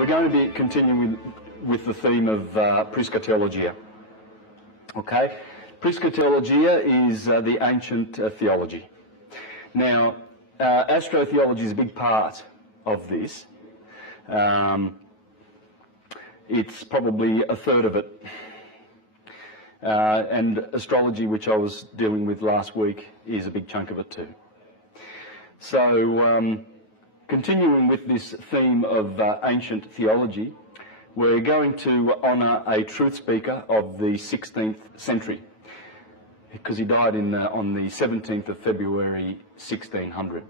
We're going to be continuing with the theme of Psychotheology. Okay? Psychotheology is the ancient theology. Now, astrotheology is a big part of this. It's probably a third of it. And astrology, which I was dealing with last week, is a big chunk of it too. So, continuing with this theme of ancient theology, we're going to honour a truth speaker of the 16th century, because he died on the 17th of February 1600,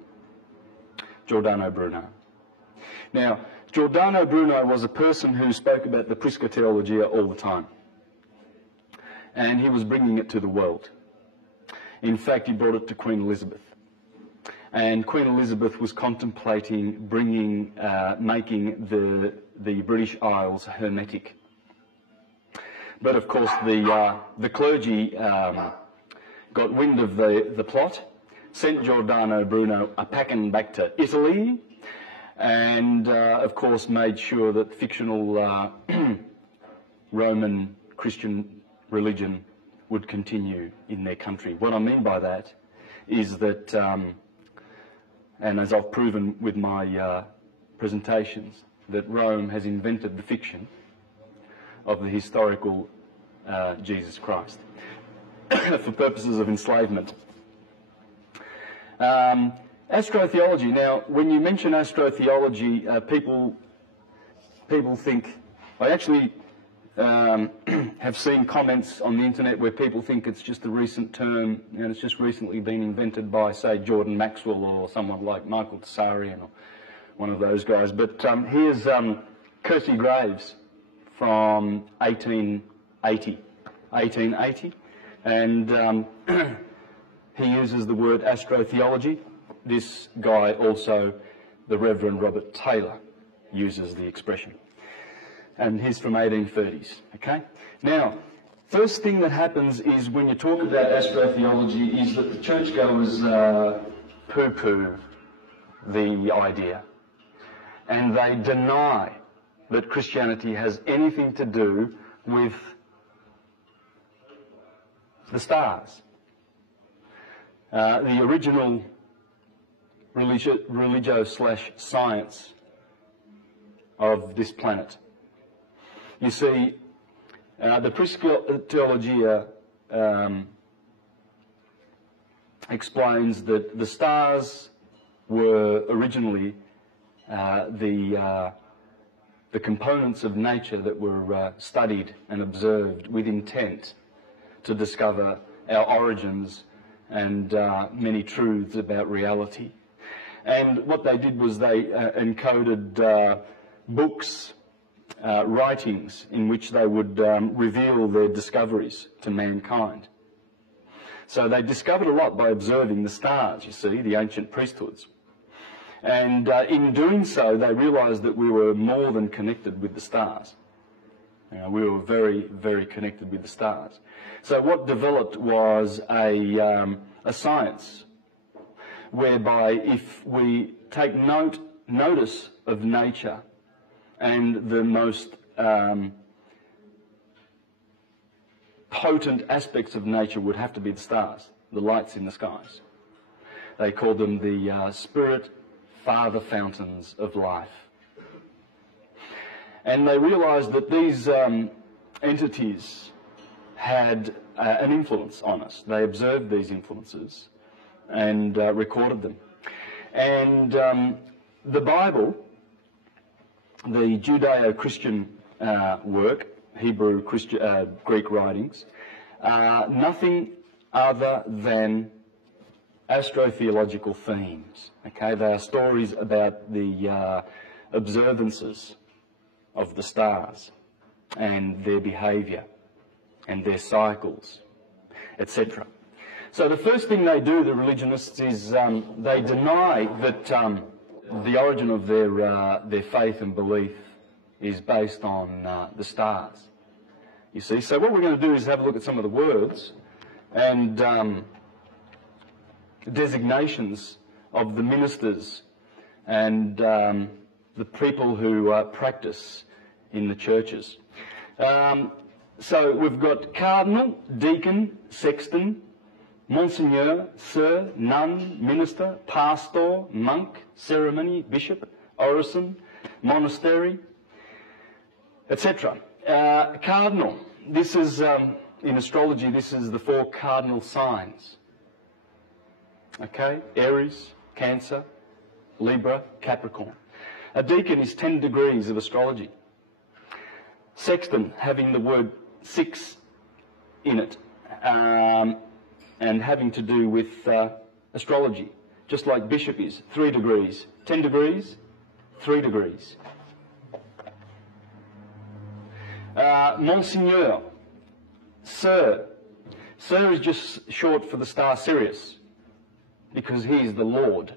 Giordano Bruno. Now, Giordano Bruno was a person who spoke about the Psychotheology all the time, and he was bringing it to the world. In fact, he brought it to Queen Elizabeth. And Queen Elizabeth was contemplating making the British Isles hermetic. But of course the clergy got wind of the plot, sent Giordano Bruno a packing back to Italy, and of course made sure that fictional Roman Christian religion would continue in their country. What I mean by that is that and as I've proven with my presentations, that Rome has invented the fiction of the historical Jesus Christ for purposes of enslavement. Astrotheology. Now, when you mention astrotheology, people think, I actually have seen comments on the internet where people think it's just a recent term and it's just recently been invented by, say, Jordan Maxwell or someone like Michael Tsarian or one of those guys. But here's Kersey Graves from 1880, and he uses the word astrotheology. This guy also, the Reverend Robert Taylor, uses the expression. And he's from 1830s, okay? Now, first thing that happens is when you talk about astrotheology is that the churchgoers poo-poo the idea. And they deny that Christianity has anything to do with the stars. The original religio/science of this planet. You see, the Psychotheology explains that the stars were originally the components of nature that were studied and observed with intent to discover our origins and many truths about reality. And what they did was they encoded books, writings in which they would reveal their discoveries to mankind. So they discovered a lot by observing the stars, you see, the ancient priesthoods. And in doing so, they realised that we were more than connected with the stars. We were very, very connected with the stars. So what developed was a science whereby if we take notice of nature, and the most potent aspects of nature would have to be the stars, the lights in the skies. They called them the spirit father fountains of life. And they realised that these entities had an influence on us. They observed these influences and recorded them. And the Bible, the Judeo-Christian work, Hebrew, Greek writings, nothing other than astrotheological themes. Okay, they are stories about the observances of the stars and their behaviour and their cycles, etc. So the first thing they do, the religionists, is they deny that the origin of their faith and belief is based on the stars. You see, so what we're going to do is have a look at some of the words and designations of the ministers and the people who practice in the churches. So we've got cardinal, deacon, sexton, Monsignor, Sir, Nun, Minister, Pastor, Monk, Ceremony, Bishop, Orison, Monastery, etc. Cardinal, this is, in astrology, this is the 4 cardinal signs. Okay, Aries, Cancer, Libra, Capricorn. A deacon is 10 degrees of astrology. Sexton, having the word 6 in it, and having to do with astrology, just like bishop is, 3 degrees. 10 degrees, 3 degrees. Monsignor, Sir. Sir is just short for the star Sirius, because he's the Lord.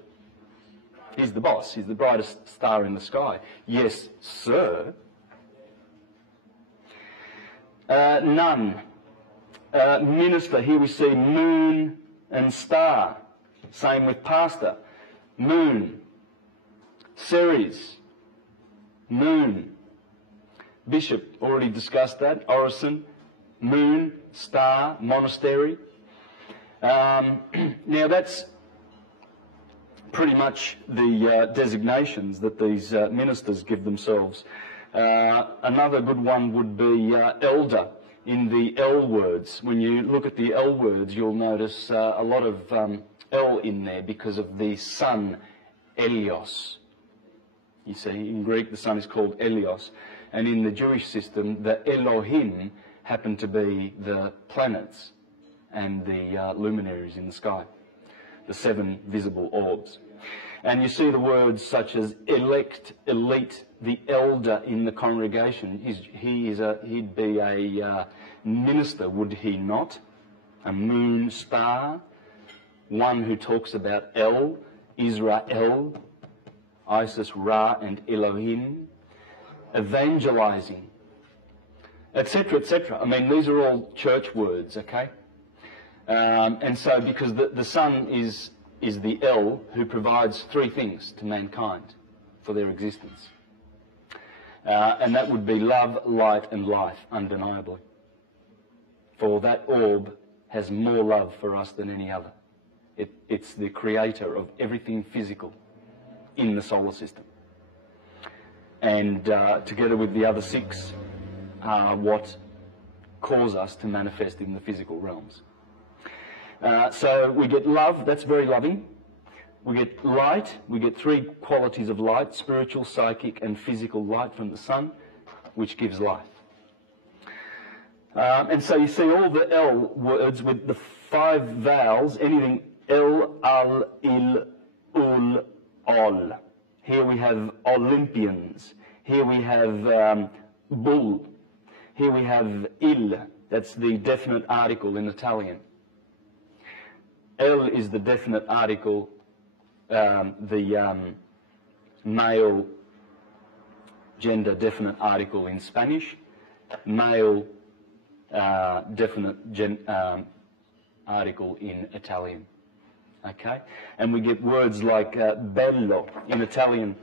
He's the boss. He's the brightest star in the sky. Yes, sir. Nun. Minister, here we see moon and star. Same with pastor. Moon. Ceres. Moon. Bishop, already discussed that. Orison. Moon, star, monastery. Now that's pretty much the designations that these ministers give themselves. Another good one would be elder. In the L words, when you look at the L words, you'll notice a lot of L in there because of the sun, Elios. You see, in Greek the sun is called Elios, and in the Jewish system the Elohim happen to be the planets and the luminaries in the sky, the 7 visible orbs. And you see the words such as elect, elite, the elder in the congregation. He'd be a minister, would he not? A moon star, one who talks about El, Israel, Isis, Ra, and Elohim, evangelizing, etc., etc. I mean, these are all church words, okay? And so, because the sun is the El who provides 3 things to mankind for their existence. And that would be love, light, and life, undeniably. For that orb has more love for us than any other. It's the creator of everything physical in the solar system. And together with the other 6 are what cause us to manifest in the physical realms. So we get love, that's very loving. We get light, we get 3 qualities of light, spiritual, psychic, and physical light from the sun, which gives life. And so you see all the L words with the 5 vowels, anything El, Al, Il, Ul, Ol. Here we have Olympians. Here we have Bull. Here we have Il, that's the definite article in Italian. El is the definite article, the male gender definite article in Spanish, male definite article in Italian. Okay? And we get words like bello in Italian.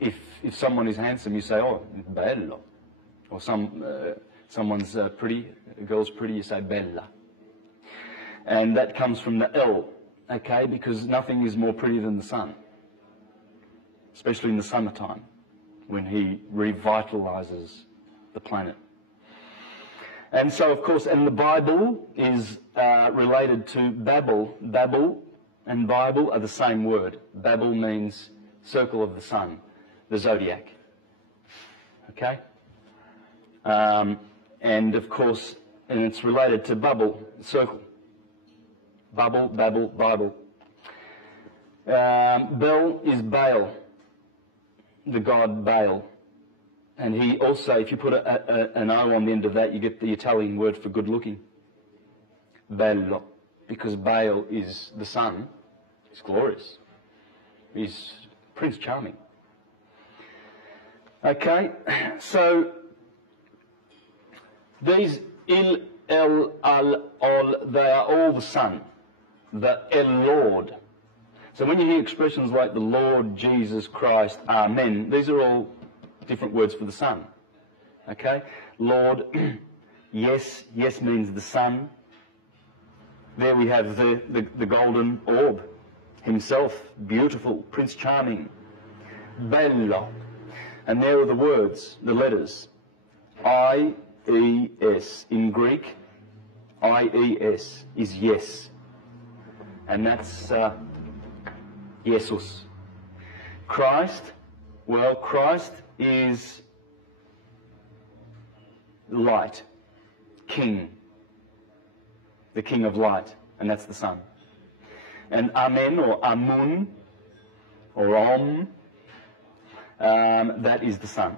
If someone is handsome, you say, oh, bello. Or someone's pretty, a girl's pretty, you say bella. And that comes from the L, okay, because nothing is more pretty than the sun, especially in the summertime when he revitalizes the planet. And so, of course, and the Bible is related to Babel. Babel and Bible are the same word. Babel means circle of the sun, the zodiac. Okay? And, of course, and it's related to bubble, circle. Bubble, Babel, Bible. Bel is Baal, the god Baal. And he also, if you put an O on the end of that, you get the Italian word for good looking. Bello. Because Baal is the sun. He's glorious. He's Prince Charming. Okay, so these Il, El, Al, Ol, they are all the sun. The El Lord. So when you hear expressions like the Lord Jesus Christ, Amen, these are all different words for the Son. Okay? Lord, yes, yes means the Son. There we have the golden orb himself, beautiful, Prince Charming, bello. And there are the words, the letters, I-E-S. In Greek, I-E-S is yes. And that's Jesus. Christ, well, Christ is light, King, the King of light, and that's the Son. And Amen, or Amun, or Om, that is the Son.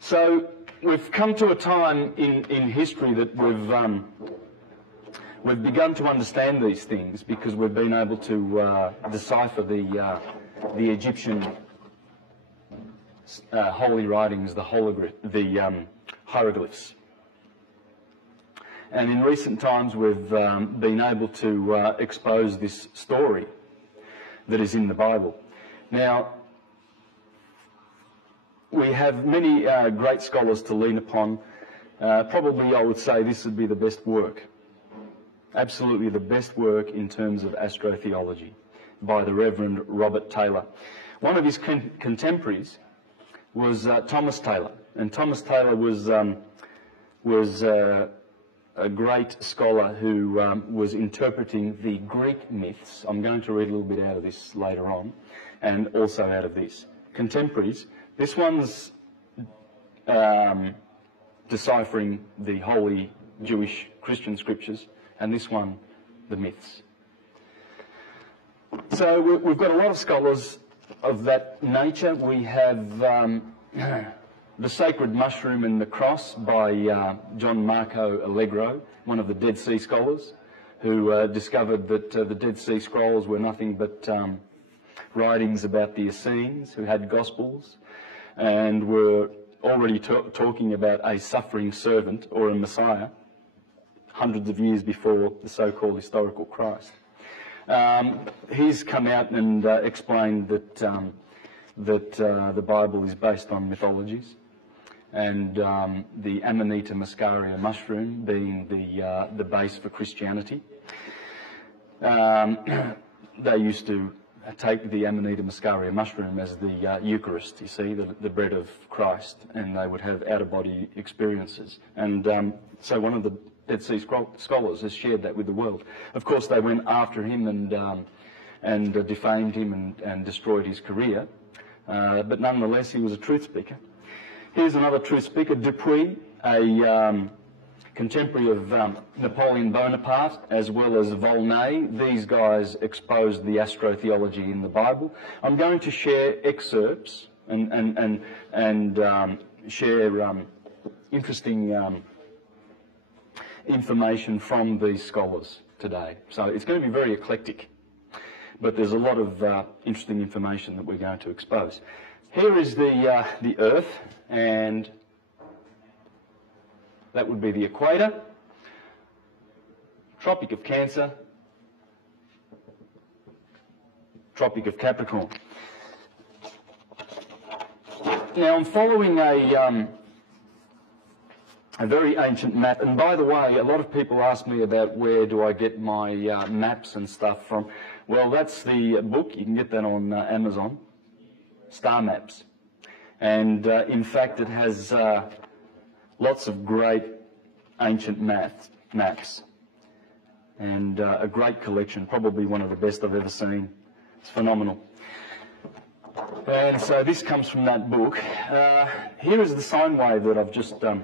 So we've come to a time in history that we've begun to understand these things because we've been able to decipher the Egyptian holy writings, the hieroglyphs. And in recent times we've been able to expose this story that is in the Bible. Now, we have many great scholars to lean upon. Probably I would say this would be the best work, absolutely the best work in terms of astrotheology, by the Reverend Robert Taylor. One of his contemporaries was Thomas Taylor, and Thomas Taylor was a great scholar who was interpreting the Greek myths. I'm going to read a little bit out of this later on, and also out of this. Contemporaries. This one's deciphering the holy Jewish Christian scriptures, and this one, the myths. So we've got a lot of scholars of that nature. We have The Sacred Mushroom and the Cross by John Marco Allegro, one of the Dead Sea scholars, who discovered that the Dead Sea Scrolls were nothing but writings about the Essenes, who had Gospels, and were already talking about a suffering servant or a Messiah hundreds of years before the so-called historical Christ. He's come out and explained that the Bible is based on mythologies, and the Amanita muscaria mushroom being the base for Christianity. They used to take the Amanita muscaria mushroom as the Eucharist, you see, the bread of Christ, and they would have out-of-body experiences. And so one of the Dead Sea scholars has shared that with the world. Of course, they went after him and defamed him and destroyed his career, but nonetheless, he was a truth speaker. Here's another truth speaker, Dupuy, a contemporary of Napoleon Bonaparte, as well as Volney. These guys exposed the astrotheology in the Bible. I'm going to share excerpts and share interesting information from these scholars today. So it's going to be very eclectic, but there's a lot of interesting information that we're going to expose. Here is the Earth, and that would be the equator, Tropic of Cancer, Tropic of Capricorn. Now I'm following a very ancient map, and by the way, a lot of people ask me about where do I get my maps and stuff from. Well, that's the book. You can get that on Amazon, Star Maps. And in fact, it has lots of great ancient maps, and a great collection, probably one of the best I've ever seen. It's phenomenal. And so this comes from that book. Here is the sine wave that I've just done.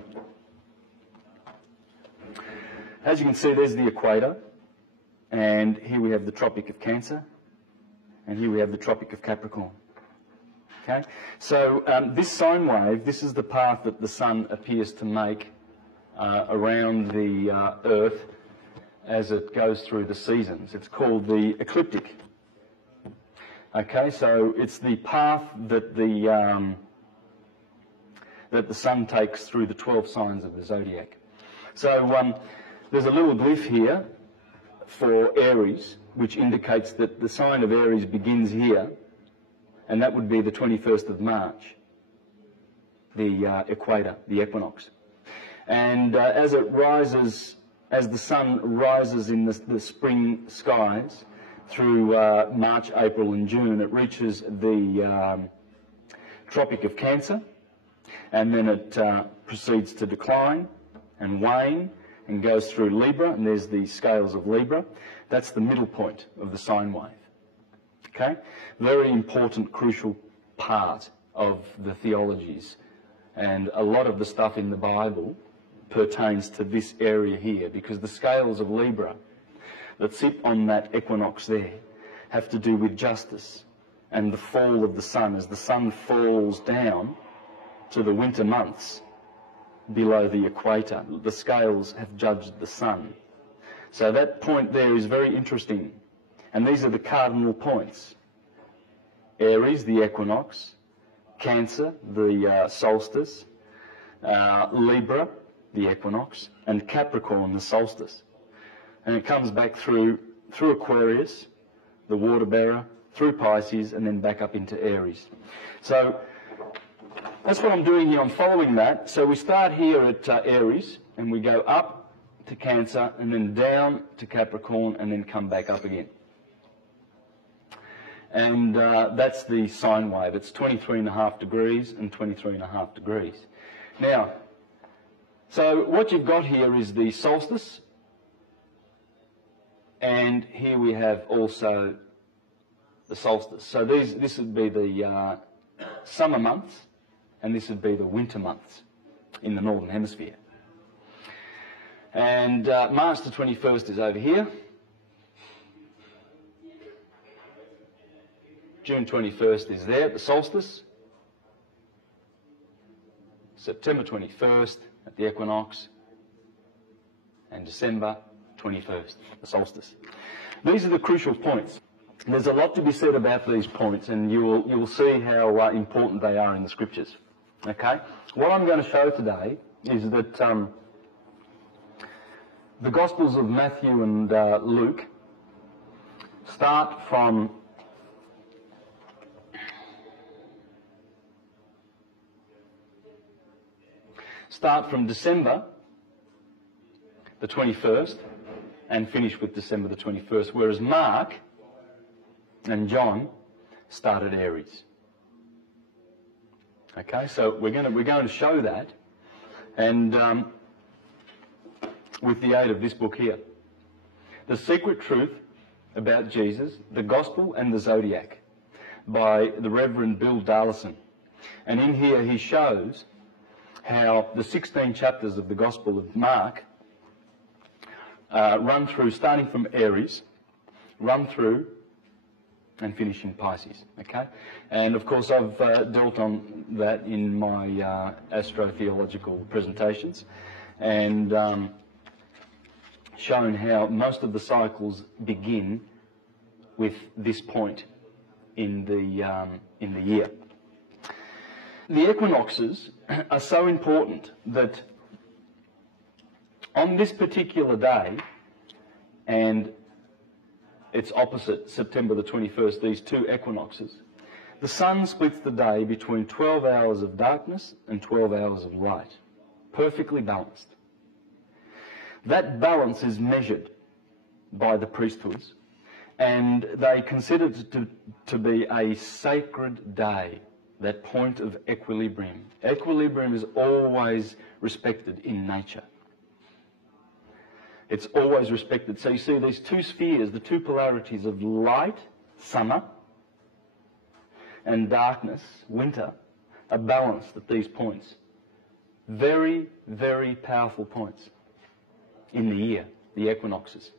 As you can see, there's the equator, and here we have the Tropic of Cancer, and here we have the Tropic of Capricorn. Okay? So this sine wave, this is the path that the sun appears to make around the Earth as it goes through the seasons. It's called the ecliptic. Okay, so it's the path that the sun takes through the 12 signs of the zodiac. So there's a little glyph here for Aries, which indicates that the sign of Aries begins here, and that would be the 21st of March, the equator, the equinox. And as the sun rises in the spring skies through March, April and June, it reaches the Tropic of Cancer, and then it proceeds to decline and wane and goes through Libra, and there's the scales of Libra. That's the middle point of the sine wave. Okay? Very important, crucial part of the theologies. And a lot of the stuff in the Bible pertains to this area here, because the scales of Libra that sit on that equinox there have to do with justice and the fall of the sun. As the sun falls down to the winter months below the equator, the scales have judged the sun. So that point there is very interesting. And these are the cardinal points. Aries, the equinox; Cancer, the solstice; Libra, the equinox; and Capricorn, the solstice. And it comes back through Aquarius, the water bearer, through Pisces, and then back up into Aries. So that's what I'm doing here. I'm following that. So we start here at Aries, and we go up to Cancer, and then down to Capricorn, and then come back up again. And that's the sine wave. It's 23.5 degrees and 23.5 degrees. Now, so what you've got here is the solstice, and here we have also the solstice. So this would be the summer months, and this would be the winter months in the Northern Hemisphere. And March the 21st is over here. June 21st is there, the solstice. September 21st at the equinox. And December 21st, the solstice. These are the crucial points. There's a lot to be said about these points, and you will see how important they are in the scriptures. Okay? What I'm going to show today is that the Gospels of Matthew and Luke start from December the 21st and finish with December the 21st, whereas Mark and John start at Aries. Okay, so we're going to show that, and with the aid of this book here, The Secret Truth About Jesus, the Gospel and the Zodiac, by the Reverend Bill Darlison. And in here he shows how the 16 chapters of the Gospel of Mark run through, starting from Aries, run through and finish in Pisces. Okay? And of course I've dealt on that in my astrotheological presentations, and shown how most of the cycles begin with this point in the year. The equinoxes are so important that on this particular day, and its opposite, September the 21st, these two equinoxes, the sun splits the day between 12 hours of darkness and 12 hours of light, perfectly balanced. That balance is measured by the priesthoods, and they consider it to be a sacred day, that point of equilibrium. Equilibrium is always respected in nature. It's always respected. So you see these two spheres, the two polarities of light, summer, and darkness, winter, are balanced at these points. Very, very powerful points in the year, the equinoxes.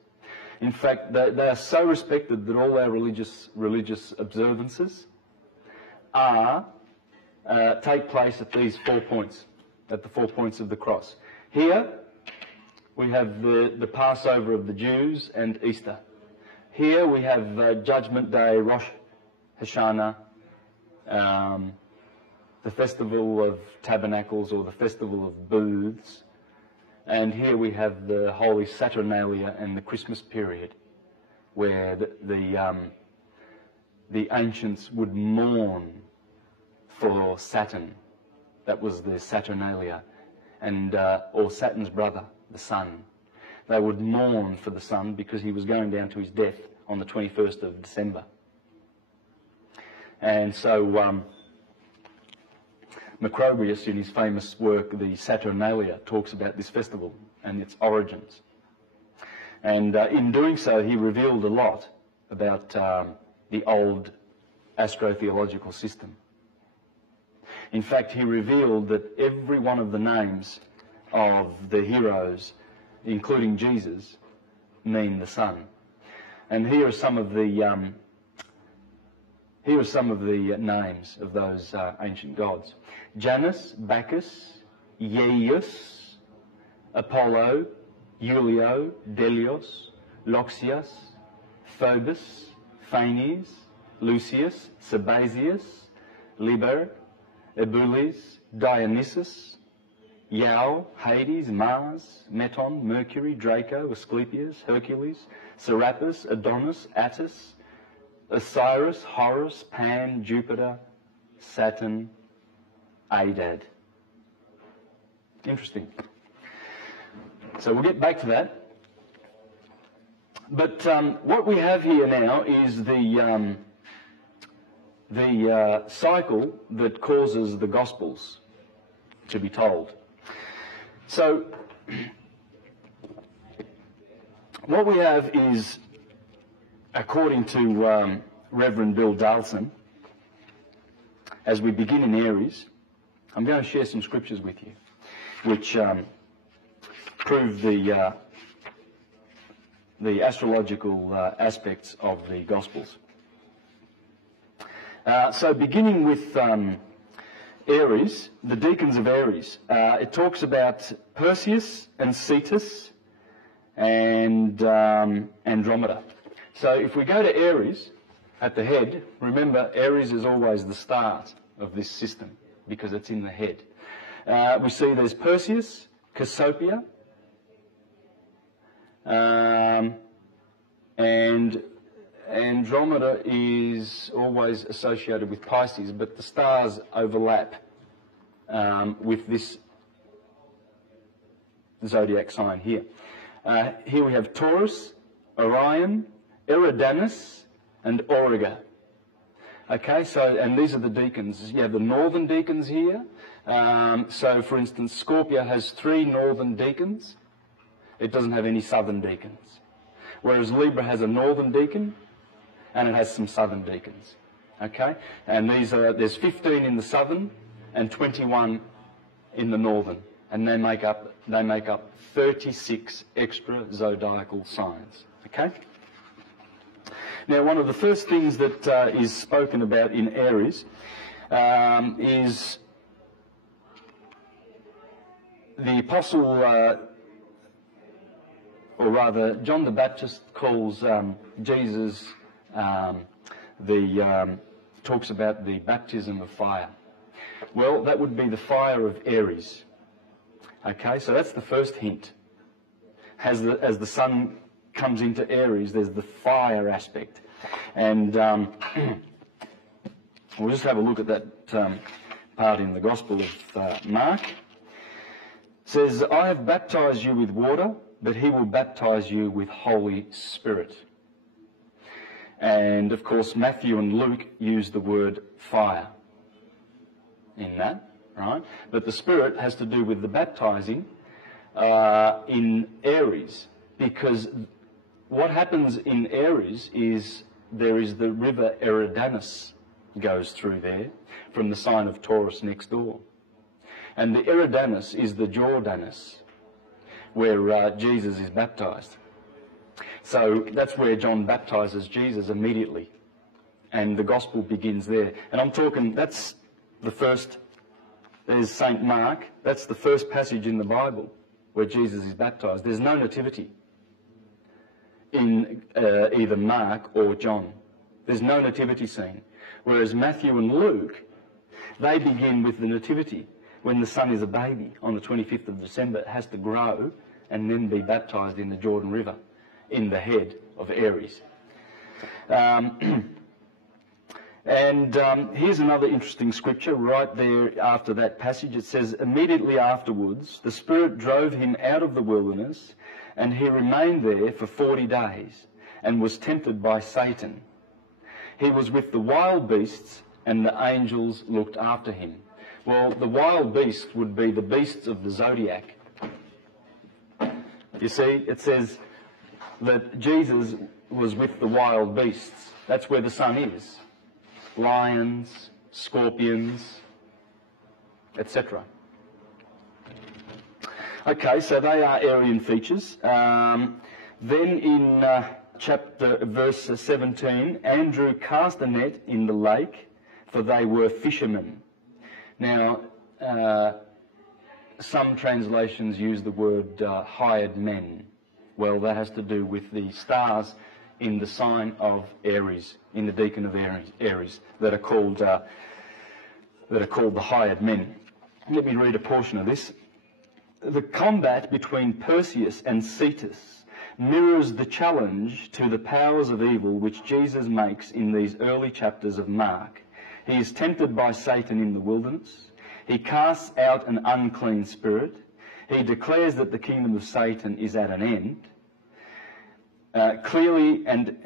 In fact, they are so respected that all our religious observances take place at these 4 points, at the 4 points of the cross. Here we have the Passover of the Jews and Easter. Here we have Judgment Day, Rosh Hashanah, the Festival of Tabernacles, or the Festival of Booths. And here we have the Holy Saturnalia and the Christmas period where the ancients would mourn for Saturn. That was the Saturnalia, and or Saturn's brother, the sun. They would mourn for the sun because he was going down to his death on the 21st of December. And so Macrobius, in his famous work, the Saturnalia, talks about this festival and its origins. And in doing so, he revealed a lot about the old astrotheological system. In fact, he revealed that every one of the names of the heroes, including Jesus, mean the sun. And here are some of the names of those ancient gods: Janus, Bacchus, Ieius, Apollo, Julio, Delios, Loxias, Phobos, Phanes, Lucius, Sabazius, Liber, Ebulis, Dionysus, Iao, Hades, Mars, Meton, Mercury, Draco, Asclepius, Hercules, Serapis, Adonis, Attis, Osiris, Horus, Pan, Jupiter, Saturn, Adad. Interesting. So we'll get back to that. But what we have here now is the cycle that causes the Gospels to be told. So what we have is, according to Reverend Bill Dalson, as we begin in Aries, I'm going to share some scriptures with you, which prove the astrological aspects of the Gospels. So beginning with Aries, the deacons of Aries, it talks about Perseus and Cetus and Andromeda. So if we go to Aries at the head, remember Aries is always the start of this system because it's in the head. We see there's Perseus, Cassiopeia, and Andromeda is always associated with Pisces, but the stars overlap with this zodiac sign here. Here we have Taurus, Orion, Eridanus, and Auriga. Okay, so, and these are the deacons. You have the northern deacons here. So, for instance, Scorpio has 3 northern deacons. It doesn't have any southern deacons. Whereas Libra has a northern deacon, and it has some southern deacons. Okay? And there's 15 in the southern and 21 in the northern. And they make up 36 extra zodiacal signs. Okay? Now, one of the first things that is spoken about in Aries is the apostle, or rather, John the Baptist calls Jesus, talks about the baptism of fire. Well, that would be the fire of Aries. Okay, so that's the first hint. As the sun comes into Aries, there's the fire aspect. And we'll just have a look at that part in the Gospel of Mark. It says, I have baptized you with water, but he will baptize you with Holy Spirit. And, of course, Matthew and Luke use the word fire in that, right? But the Spirit has to do with the baptizing in Aries, because what happens in Aries is there is the river Eridanus goes through there from the sign of Taurus next door. And the Eridanus is the Jordanus, where Jesus is baptized. So that's where John baptizes Jesus immediately. And the gospel begins there. And I'm talking, that's the first, there's St. Mark, that's the first passage in the Bible where Jesus is baptized. There's no nativity in either Mark or John. There's no nativity scene. Whereas Matthew and Luke, they begin with the nativity. When the son is a baby on the 25th of December, it has to grow and then be baptized in the Jordan River in the head of Aries. Here's another interesting scripture right there after that passage. It says, immediately afterwards, the Spirit drove him out of the wilderness, and he remained there for 40 days, and was tempted by Satan. He was with the wild beasts, and the angels looked after him. Well, the wild beasts would be the beasts of the zodiac. You see, it says that Jesus was with the wild beasts. That's where the sun is. Lions, scorpions, etc. Okay, so they are Aryan features. Then in verse 17, Andrew cast a net in the lake, for they were fishermen. Now, some translations use the word hired men. Well, that has to do with the stars in the sign of Aries, in the deacon of Aries, that are called the hired men. Let me read a portion of this. The combat between Perseus and Cetus mirrors the challenge to the powers of evil which Jesus makes in these early chapters of Mark. He is tempted by Satan in the wilderness. He casts out an unclean spirit. He declares that the kingdom of Satan is at an end. Clearly, and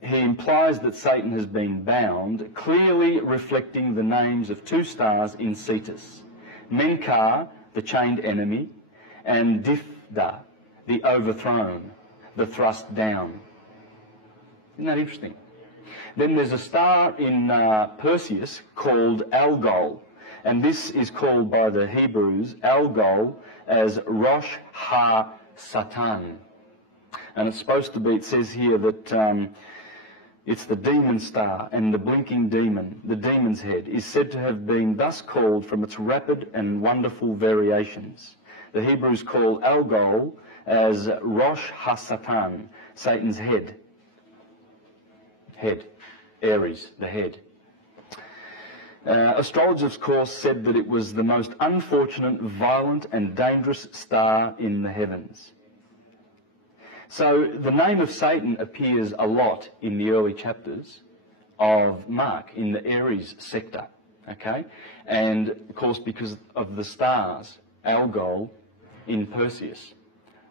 he implies that Satan has been bound, clearly reflecting the names of two stars in Cetus. Menkar, the chained enemy, and Difda, the overthrown, the thrust down. Isn't that interesting? Then there's a star in Perseus called Algol, and this is called by the Hebrews, Algol, as Rosh Ha-Satan. And it's supposed to be, it says here that it's the demon star, and the blinking demon, the demon's head, is said to have been thus called from its rapid and wonderful variations. The Hebrews call Algol as Rosh Ha-Satan, Satan's head. Head. Aries, the head. Astrologers, of course, said that it was the most unfortunate, violent and dangerous star in the heavens. So the name of Satan appears a lot in the early chapters of Mark, in the Aries sector, okay? And, of course, because of the stars, Algol in Perseus,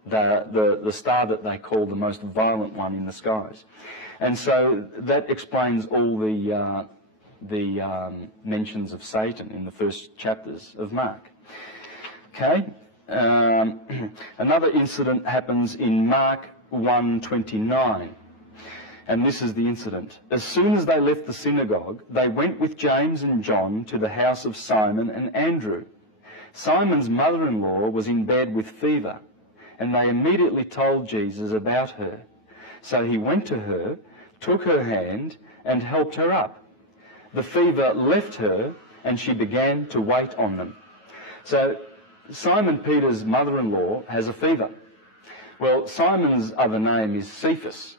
the star that they call the most violent one in the skies. And so that explains all the mentions of Satan in the first chapters of Mark. Okay? Another incident happens in Mark 1:29, and this is the incident. As soon as they left the synagogue, they went with James and John to the house of Simon and Andrew. Simon's mother-in-law was in bed with fever, and they immediately told Jesus about her. So he went to her, took her hand, and helped her up. The fever left her, and she began to wait on them. So Simon Peter's mother-in-law has a fever. Well, Simon's other name is Cephas,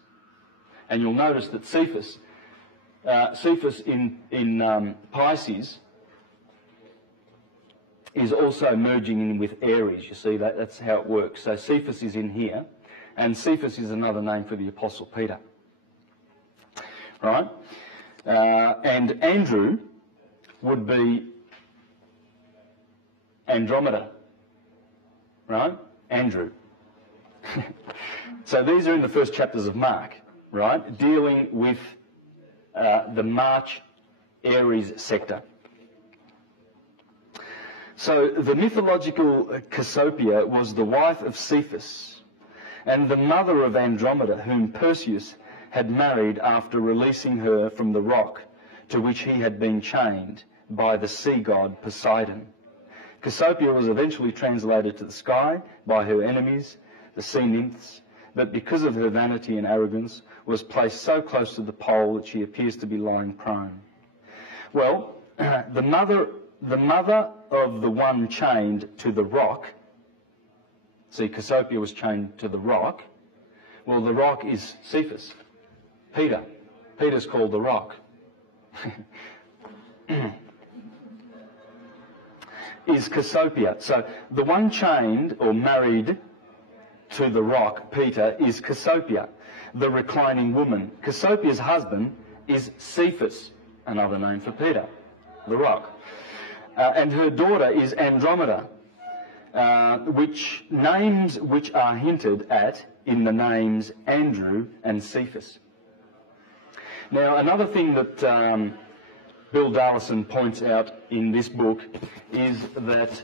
and you'll notice that Cephas in Pisces is also merging in with Aries. You see, that's how it works. So Cephas is in here, and Cephas is another name for the Apostle Peter. Right? And Andrew would be Andromeda. Right? Andrew. So these are in the first chapters of Mark, right? Dealing with the March Aries sector. So the mythological Cassiopeia was the wife of Cephas and the mother of Andromeda, whom Perseus had married after releasing her from the rock to which he had been chained by the sea god Poseidon. Cassiopeia was eventually translated to the sky by her enemies, the sea nymphs, but because of her vanity and arrogance was placed so close to the pole that she appears to be lying prone. Well, the mother of the one chained to the rock, see, Cassiopeia was chained to the rock. Well, the rock is Cephas, Peter. Peter's called the rock. Is Cassiopeia. So the one chained or married to the rock, Peter, is Cassiopeia. the reclining woman. Cassiopeia's husband is Cephas, another name for Peter, the rock. And her daughter is Andromeda, which are hinted at in the names Andrew and Cephas. Now, another thing that Bill Darlison points out in this book is that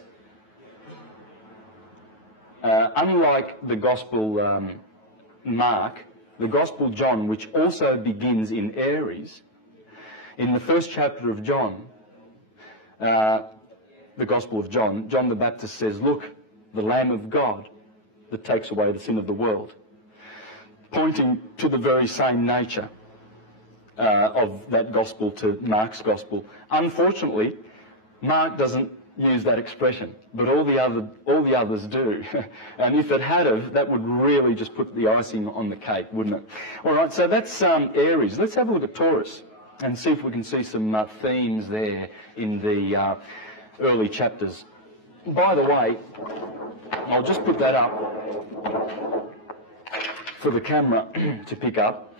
unlike the Gospel Mark, the Gospel John, which also begins in Aries, in the first chapter of John, the Gospel of John, John the Baptist says, "Look, the Lamb of God that takes away the sin of the world," pointing to the very same nature of that Gospel to Mark's Gospel. Unfortunately, Mark doesn't use that expression, but all the others do. And if it had of, that would really just put the icing on the cake, wouldn't it? All right, so that's Aries. Let's have a look at Taurus and see if we can see some themes there in the early chapters. By the way, I'll just put that up for the camera to pick up.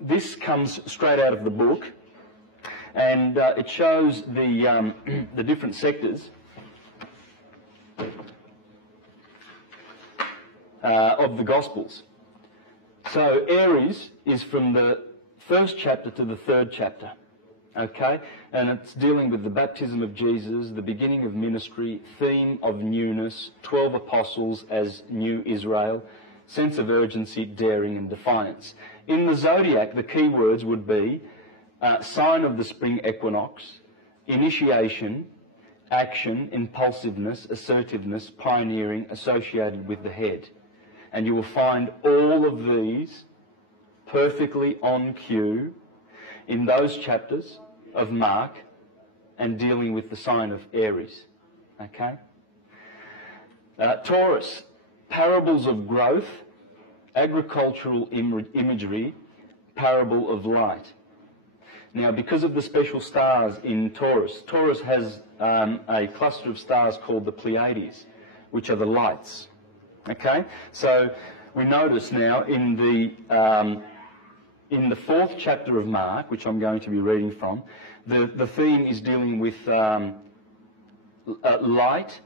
This comes straight out of the book, and it shows the different sectors of the Gospels. So Aries is from the first chapter to the third chapter, okay? And it's dealing with the baptism of Jesus, the beginning of ministry, theme of newness, 12 apostles as new Israel, sense of urgency, daring and defiance. In the zodiac, the key words would be sign of the spring equinox, initiation, action, impulsiveness, assertiveness, pioneering associated with the head. And you will find all of these perfectly on cue in those chapters of Mark and dealing with the sign of Aries. Okay? Taurus, parables of growth, agricultural imagery, parable of light. Now, because of the special stars in Taurus, Taurus has a cluster of stars called the Pleiades, which are the lights. Okay? So we notice now in the fourth chapter of Mark, which I'm going to be reading from, the theme is dealing with light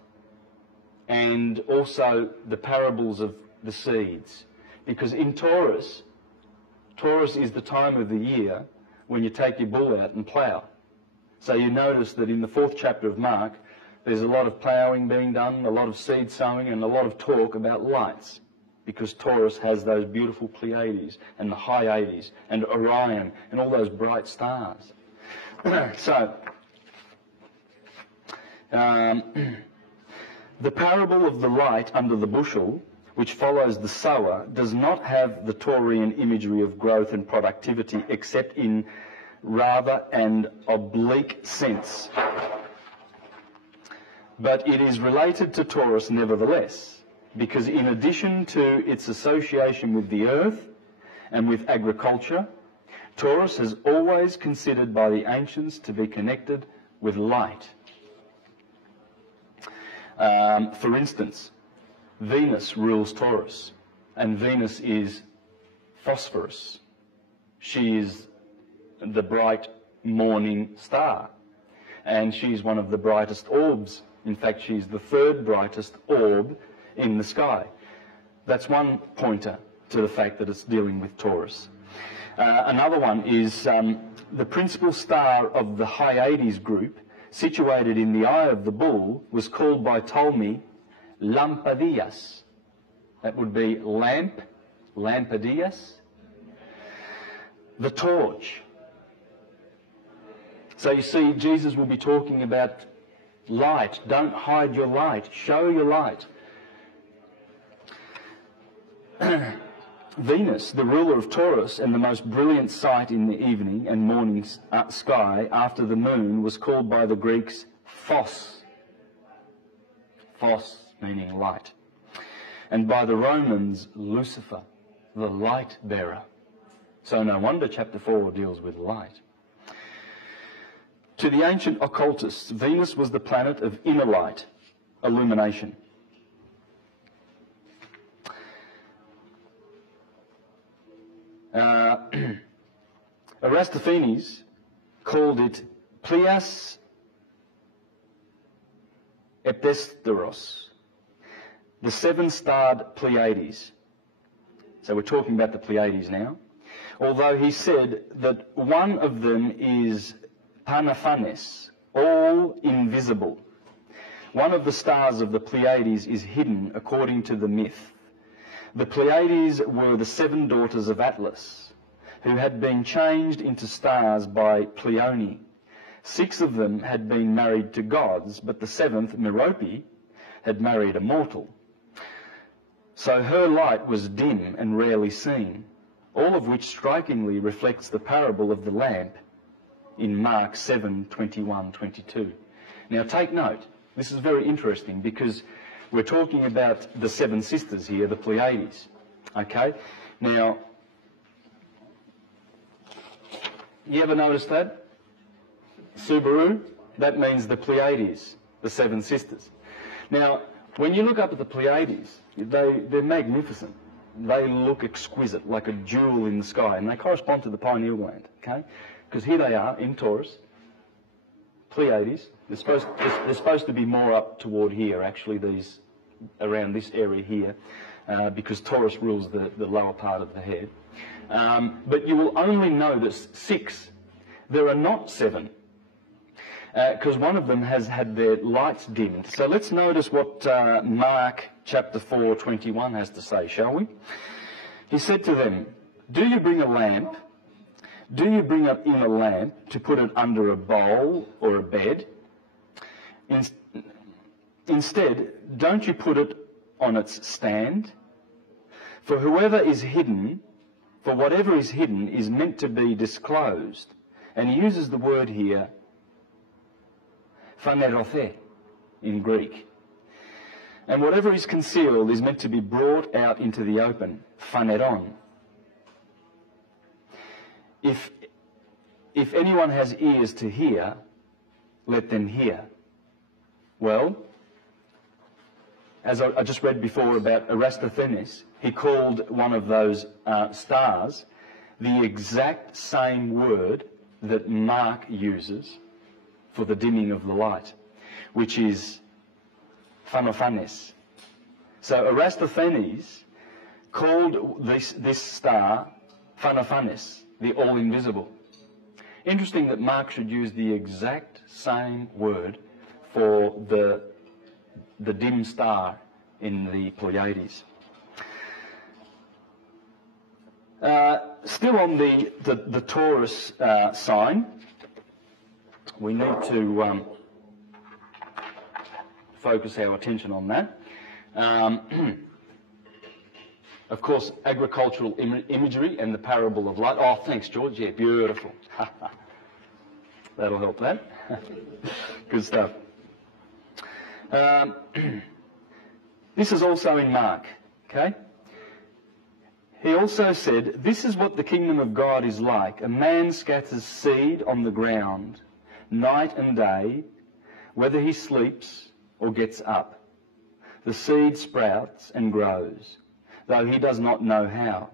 and also the parables of the seeds. Because in Taurus is the time of the year when you take your bull out and plough. So you notice that in the fourth chapter of Mark, there's a lot of ploughing being done, a lot of seed sowing, and a lot of talk about lights. Because Taurus has those beautiful Pleiades and the Hyades and Orion and all those bright stars. So, the parable of the light under the bushel, which follows the sower, does not have the Taurian imagery of growth and productivity except in rather an oblique sense. But it is related to Taurus nevertheless, because in addition to its association with the earth and with agriculture, Taurus has always considered by the ancients to be connected with light. For instance, Venus rules Taurus, and Venus is phosphorus. She is the bright morning star, and she's one of the brightest orbs. In fact, she's the third brightest orb in the sky. That's one pointer to the fact that it's dealing with Taurus. Another one is the principal star of the Hyades group, situated in the eye of the bull, was called by Ptolemy Lampadias. That would be lamp, Lampadias, the torch. So you see, Jesus will be talking about light. Don't hide your light. Show your light. Venus, the ruler of Taurus and the most brilliant sight in the evening and morning sky after the moon, was called by the Greeks Phos. Phos meaning light. And by the Romans Lucifer, the light bearer. So no wonder chapter 4 deals with light. To the ancient occultists, Venus was the planet of inner light, illumination. Aristophanes called it Plias Eptesteros, the seven-starred Pleiades. So we're talking about the Pleiades now. Although he said that one of them is Panaphanes, all invisible. One of the stars of the Pleiades is hidden according to the myth. The Pleiades were the 7 daughters of Atlas, who had been changed into stars by Pleione. 6 of them had been married to gods, but the 7th, Merope, had married a mortal. So her light was dim and rarely seen, all of which strikingly reflects the parable of the lamp in Mark 7:21-22. Now take note, this is very interesting because we're talking about the 7 sisters here, the Pleiades. Okay? Now, you ever notice that? Subaru, that means the Pleiades, the 7 sisters. Now, when you look up at the Pleiades, they're magnificent. They look exquisite, like a jewel in the sky, and they correspond to the pineal gland, okay? Because here they are in Taurus, Pleiades. They're supposed to be more up toward here, actually, these around this area here, because Taurus rules the lower part of the head. But you will only notice 6. There are not 7, because one of them has had their lights dimmed. So let's notice what Mark chapter 4:21 has to say, shall we? He said to them, "Do you bring a lamp? Do you bring in a lamp to put it under a bowl or a bed? Instead, don't you put it on its stand? For whatever is hidden is meant to be disclosed." And he uses the word here, phanerothe, in Greek. And whatever is concealed is meant to be brought out into the open, phaneron. If anyone has ears to hear, let them hear. Well, as I just read before about Aristophanes, he called one of those stars the exact same word that Mark uses for the dimming of the light, which is Phanophanes. So Aristophanes called this star Phanophanes, the all-invisible. Interesting that Mark should use the exact same word for the dim star in the Pleiades. Still on the Taurus sign, we need to focus our attention on that. Of course, agricultural imagery and the parable of light. Oh, thanks, George. Yeah, beautiful. That'll help that. Good stuff. This is also in Mark, okay? He also said, "This is what the kingdom of God is like. A man scatters seed on the ground night and day, whether he sleeps or gets up. The seed sprouts and grows, though he does not know how.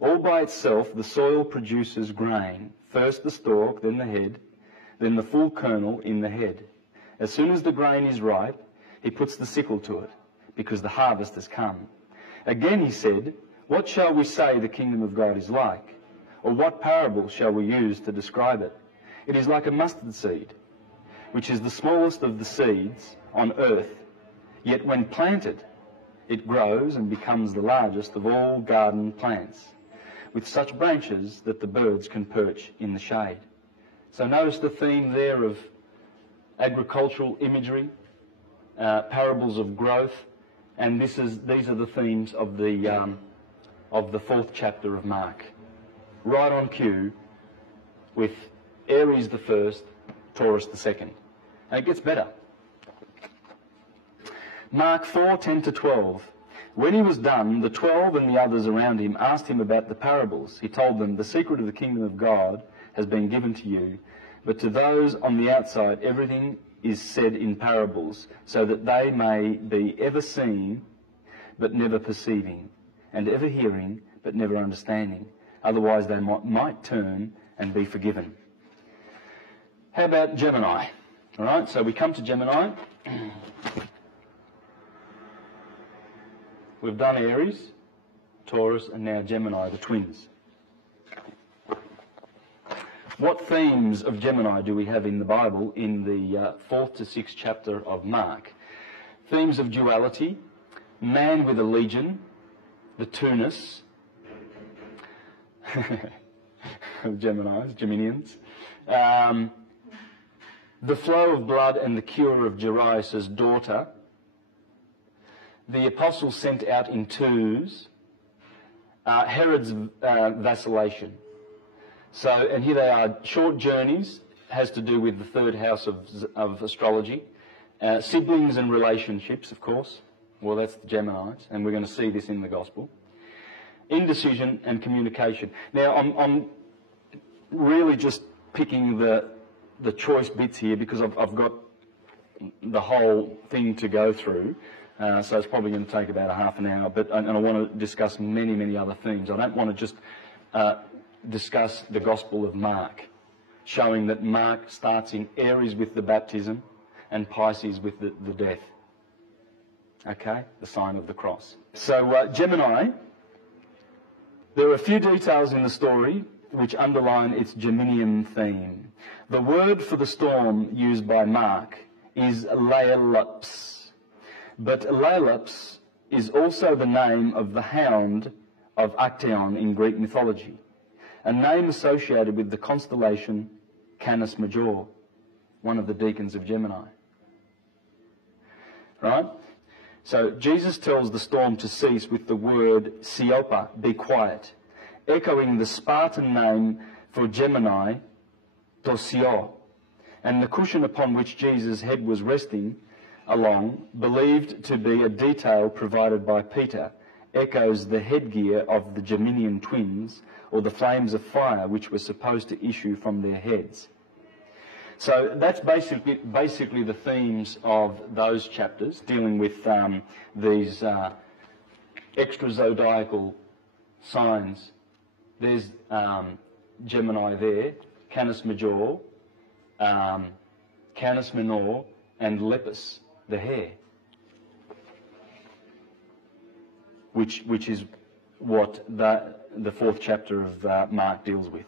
All by itself the soil produces grain, first the stalk, then the head, then the full kernel in the head. As soon as the grain is ripe, he puts the sickle to it, because the harvest has come." Again he said, "What shall we say the kingdom of God is like? Or what parable shall we use to describe it? It is like a mustard seed, which is the smallest of the seeds on earth. Yet when planted, it grows and becomes the largest of all garden plants, with such branches that the birds can perch in the shade." So notice the theme there of agricultural imagery, parables of growth, and these are the themes of the 4th chapter of Mark. Right on cue with Aries the first, Taurus the second. And it gets better. Mark 4:10-12. When he was done, the 12 and the others around him asked him about the parables. He told them, "The secret of the kingdom of God has been given to you, but to those on the outside everything is said in parables, so that they may be ever seeing but never perceiving, and ever hearing but never understanding. otherwise they might turn and be forgiven. How about Gemini? All right, so we come to Gemini. We've done Aries, Taurus, and now Gemini, the twins. What themes of Gemini do we have in the Bible in the 4th to 6th chapter of Mark? Themes of duality, man with a legion, the two-ness of Geminis, Geminians, the flow of blood and the cure of Jairus' daughter, the apostles sent out in twos, Herod's vacillation. So, and here they are, short journeys, has to do with the third house of astrology. Siblings and relationships, of course. Well, that's the Geminis, and we're going to see this in the Gospel. Indecision and communication. Now, I'm really just picking the choice bits here because I've got the whole thing to go through. So it's probably going to take about a half an hour, and I want to discuss many, many other themes. I don't want to just discuss the Gospel of Mark, showing that Mark starts in Aries with the baptism and Pisces with the death. Okay? The sign of the cross. So Gemini, there are a few details in the story which underline its Geminian theme. The word for the storm used by Mark is Laelaps. But Laelaps is also the name of the hound of Actaeon in Greek mythology, a name associated with the constellation Canis Major, one of the deacons of Gemini. Right? So Jesus tells the storm to cease with the word Siopa, be quiet, echoing the Spartan name for Gemini, Tosio, and the cushion upon which Jesus' head was resting along, believed to be a detail provided by Peter, echoes the headgear of the Geminian twins, or the flames of fire which were supposed to issue from their heads. So that's basically the themes of those chapters, dealing with these extra-zodiacal signs. There's Gemini there, Canis Major, Canis Minor, and Lepus, the hare, which is what the 4th chapter of Mark deals with.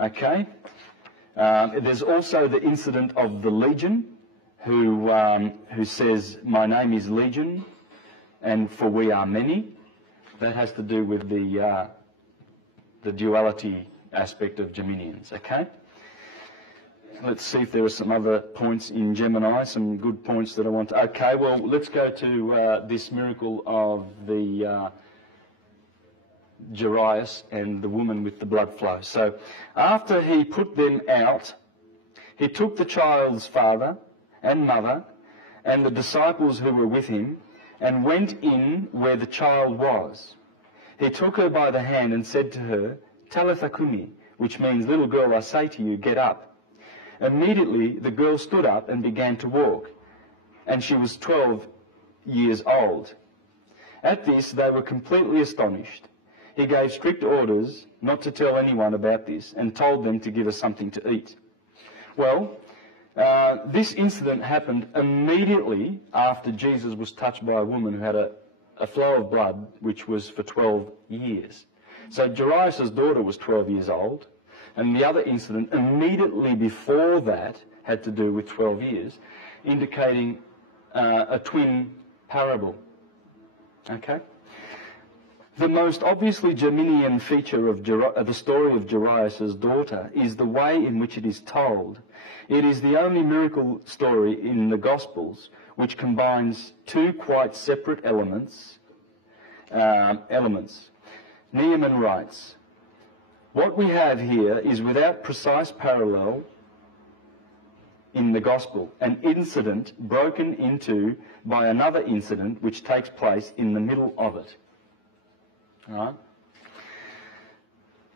Okay? There's also the incident of the legion, who says, "My name is Legion, and for we are many." That has to do with the duality aspect of Geminians. Okay? Let's see if there are some other points in Gemini, some good points that I want to... Okay, well, let's go to this miracle of the Jairus and the woman with the blood flow. So, after he put them out, he took the child's father and mother and the disciples who were with him and went in where the child was. He took her by the hand and said to her, "Talitha kumi," which means, "Little girl, I say to you, get up." Immediately the girl stood up and began to walk, and she was 12 years old. At this they were completely astonished. He gave strict orders not to tell anyone about this and told them to give us something to eat. Well, this incident happened immediately after Jesus was touched by a woman who had a flow of blood which was for 12 years. So Jairus' daughter was 12 years old. And the other incident immediately before that had to do with 12 years, indicating a twin parable. Okay? The most obviously Geminian feature of the story of Jairus' daughter is the way in which it is told. It is the only miracle story in the Gospels which combines two quite separate elements. Neiman writes, "What we have here is without precise parallel in the Gospel, an incident broken into by another incident which takes place in the middle of it." All right?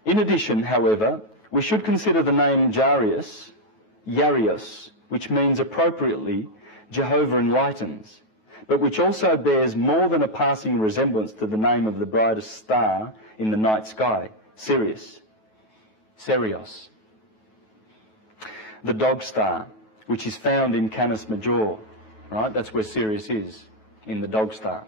In addition, however, we should consider the name Jairus, which means appropriately Jehovah enlightens, but which also bears more than a passing resemblance to the name of the brightest star in the night sky, Sirius. Sirius. The dog star, which is found in Canis Major, right? That's where Sirius is, in the dog star.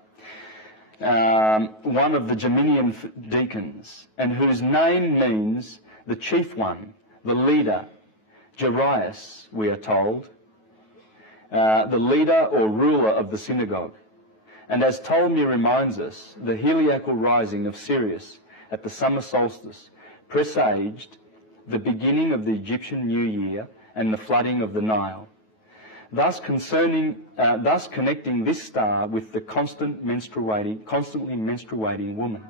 One of the Geminian deacons, and whose name means the chief one, the leader, Jairus, we are told, the leader or ruler of the synagogue. And as Ptolemy reminds us, the heliacal rising of Sirius at the summer solstice presaged the beginning of the Egyptian New Year and the flooding of the Nile, thus connecting this star with the constantly menstruating woman.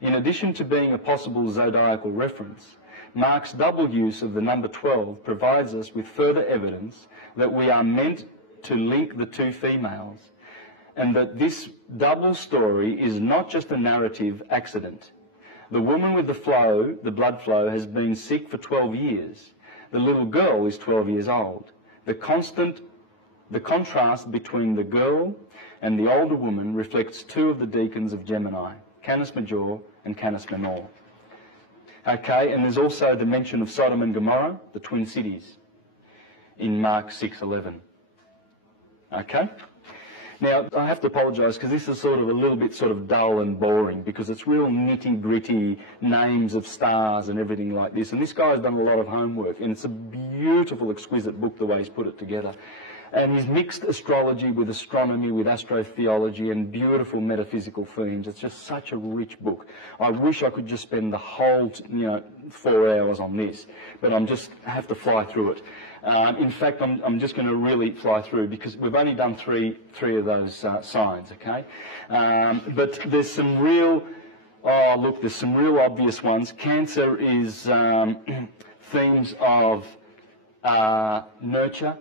In addition to being a possible zodiacal reference, Mark's double use of the number 12 provides us with further evidence that we are meant to link the two females, and that this double story is not just a narrative accident. The woman with the blood flow, has been sick for 12 years. The little girl is 12 years old. The contrast between the girl and the older woman reflects two of the deacons of Gemini, Canis Major and Canis Minor. Okay, and there's also the mention of Sodom and Gomorrah, the twin cities, in Mark 6:11. Okay? Now, I have to apologise because this is sort of a little bit sort of dull and boring because it's real nitty-gritty names of stars and everything like this. And this guy's done a lot of homework, and it's a beautiful, exquisite book the way he's put it together. And he's mixed astrology with astronomy, with astrotheology, and beautiful metaphysical themes. It's just such a rich book. I wish I could just spend the whole, 4 hours on this, but I have to fly through it. In fact, I'm just going to really fly through because we've only done three of those signs, okay? But there's some real, there's some real obvious ones. Cancer is themes of nurture,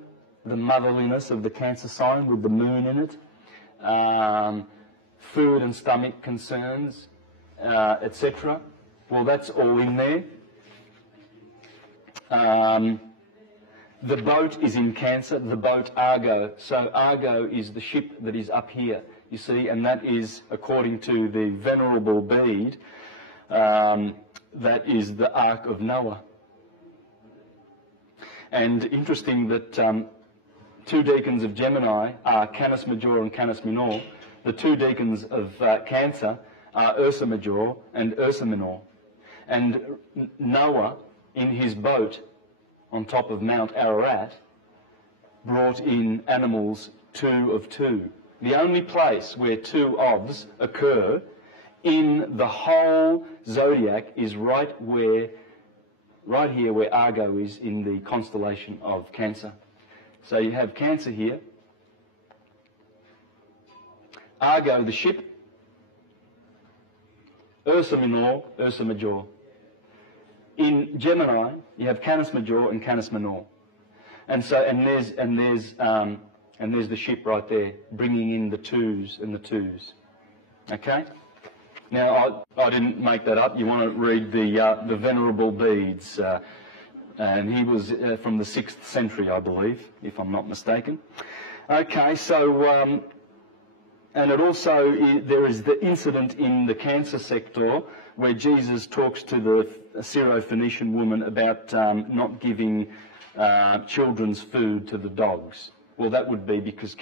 the motherliness of the Cancer sign with the moon in it, food and stomach concerns, etc. Well, that's all in there. The boat is in Cancer, the boat Argo. So Argo is the ship that is up here, you see, and that is, according to the Venerable Bede, that is the Ark of Noah. And interesting that two deacons of Gemini are Canis Major and Canis Minor. The two deacons of Cancer are Ursa Major and Ursa Minor. And Noah, in his boat on top of Mount Ararat, brought in animals 2 of 2. The only place where 2 ofs occur in the whole zodiac is right here where Argo is in the constellation of Cancer. So you have Cancer here, Argo the ship, Ursa Minor, Ursa Major. In Gemini, you have Canis Major and Canis Minor, and there's the ship right there, bringing in the 2s and the 2s. Okay. Now I didn't make that up. You want to read the Venerable Bedes, and he was from the 6th century, I believe, if I'm not mistaken. Okay, so and it also there is the incident in the Cancer sector where Jesus talks to the Syro-Phoenician woman about not giving children's food to the dogs. Well, that would be because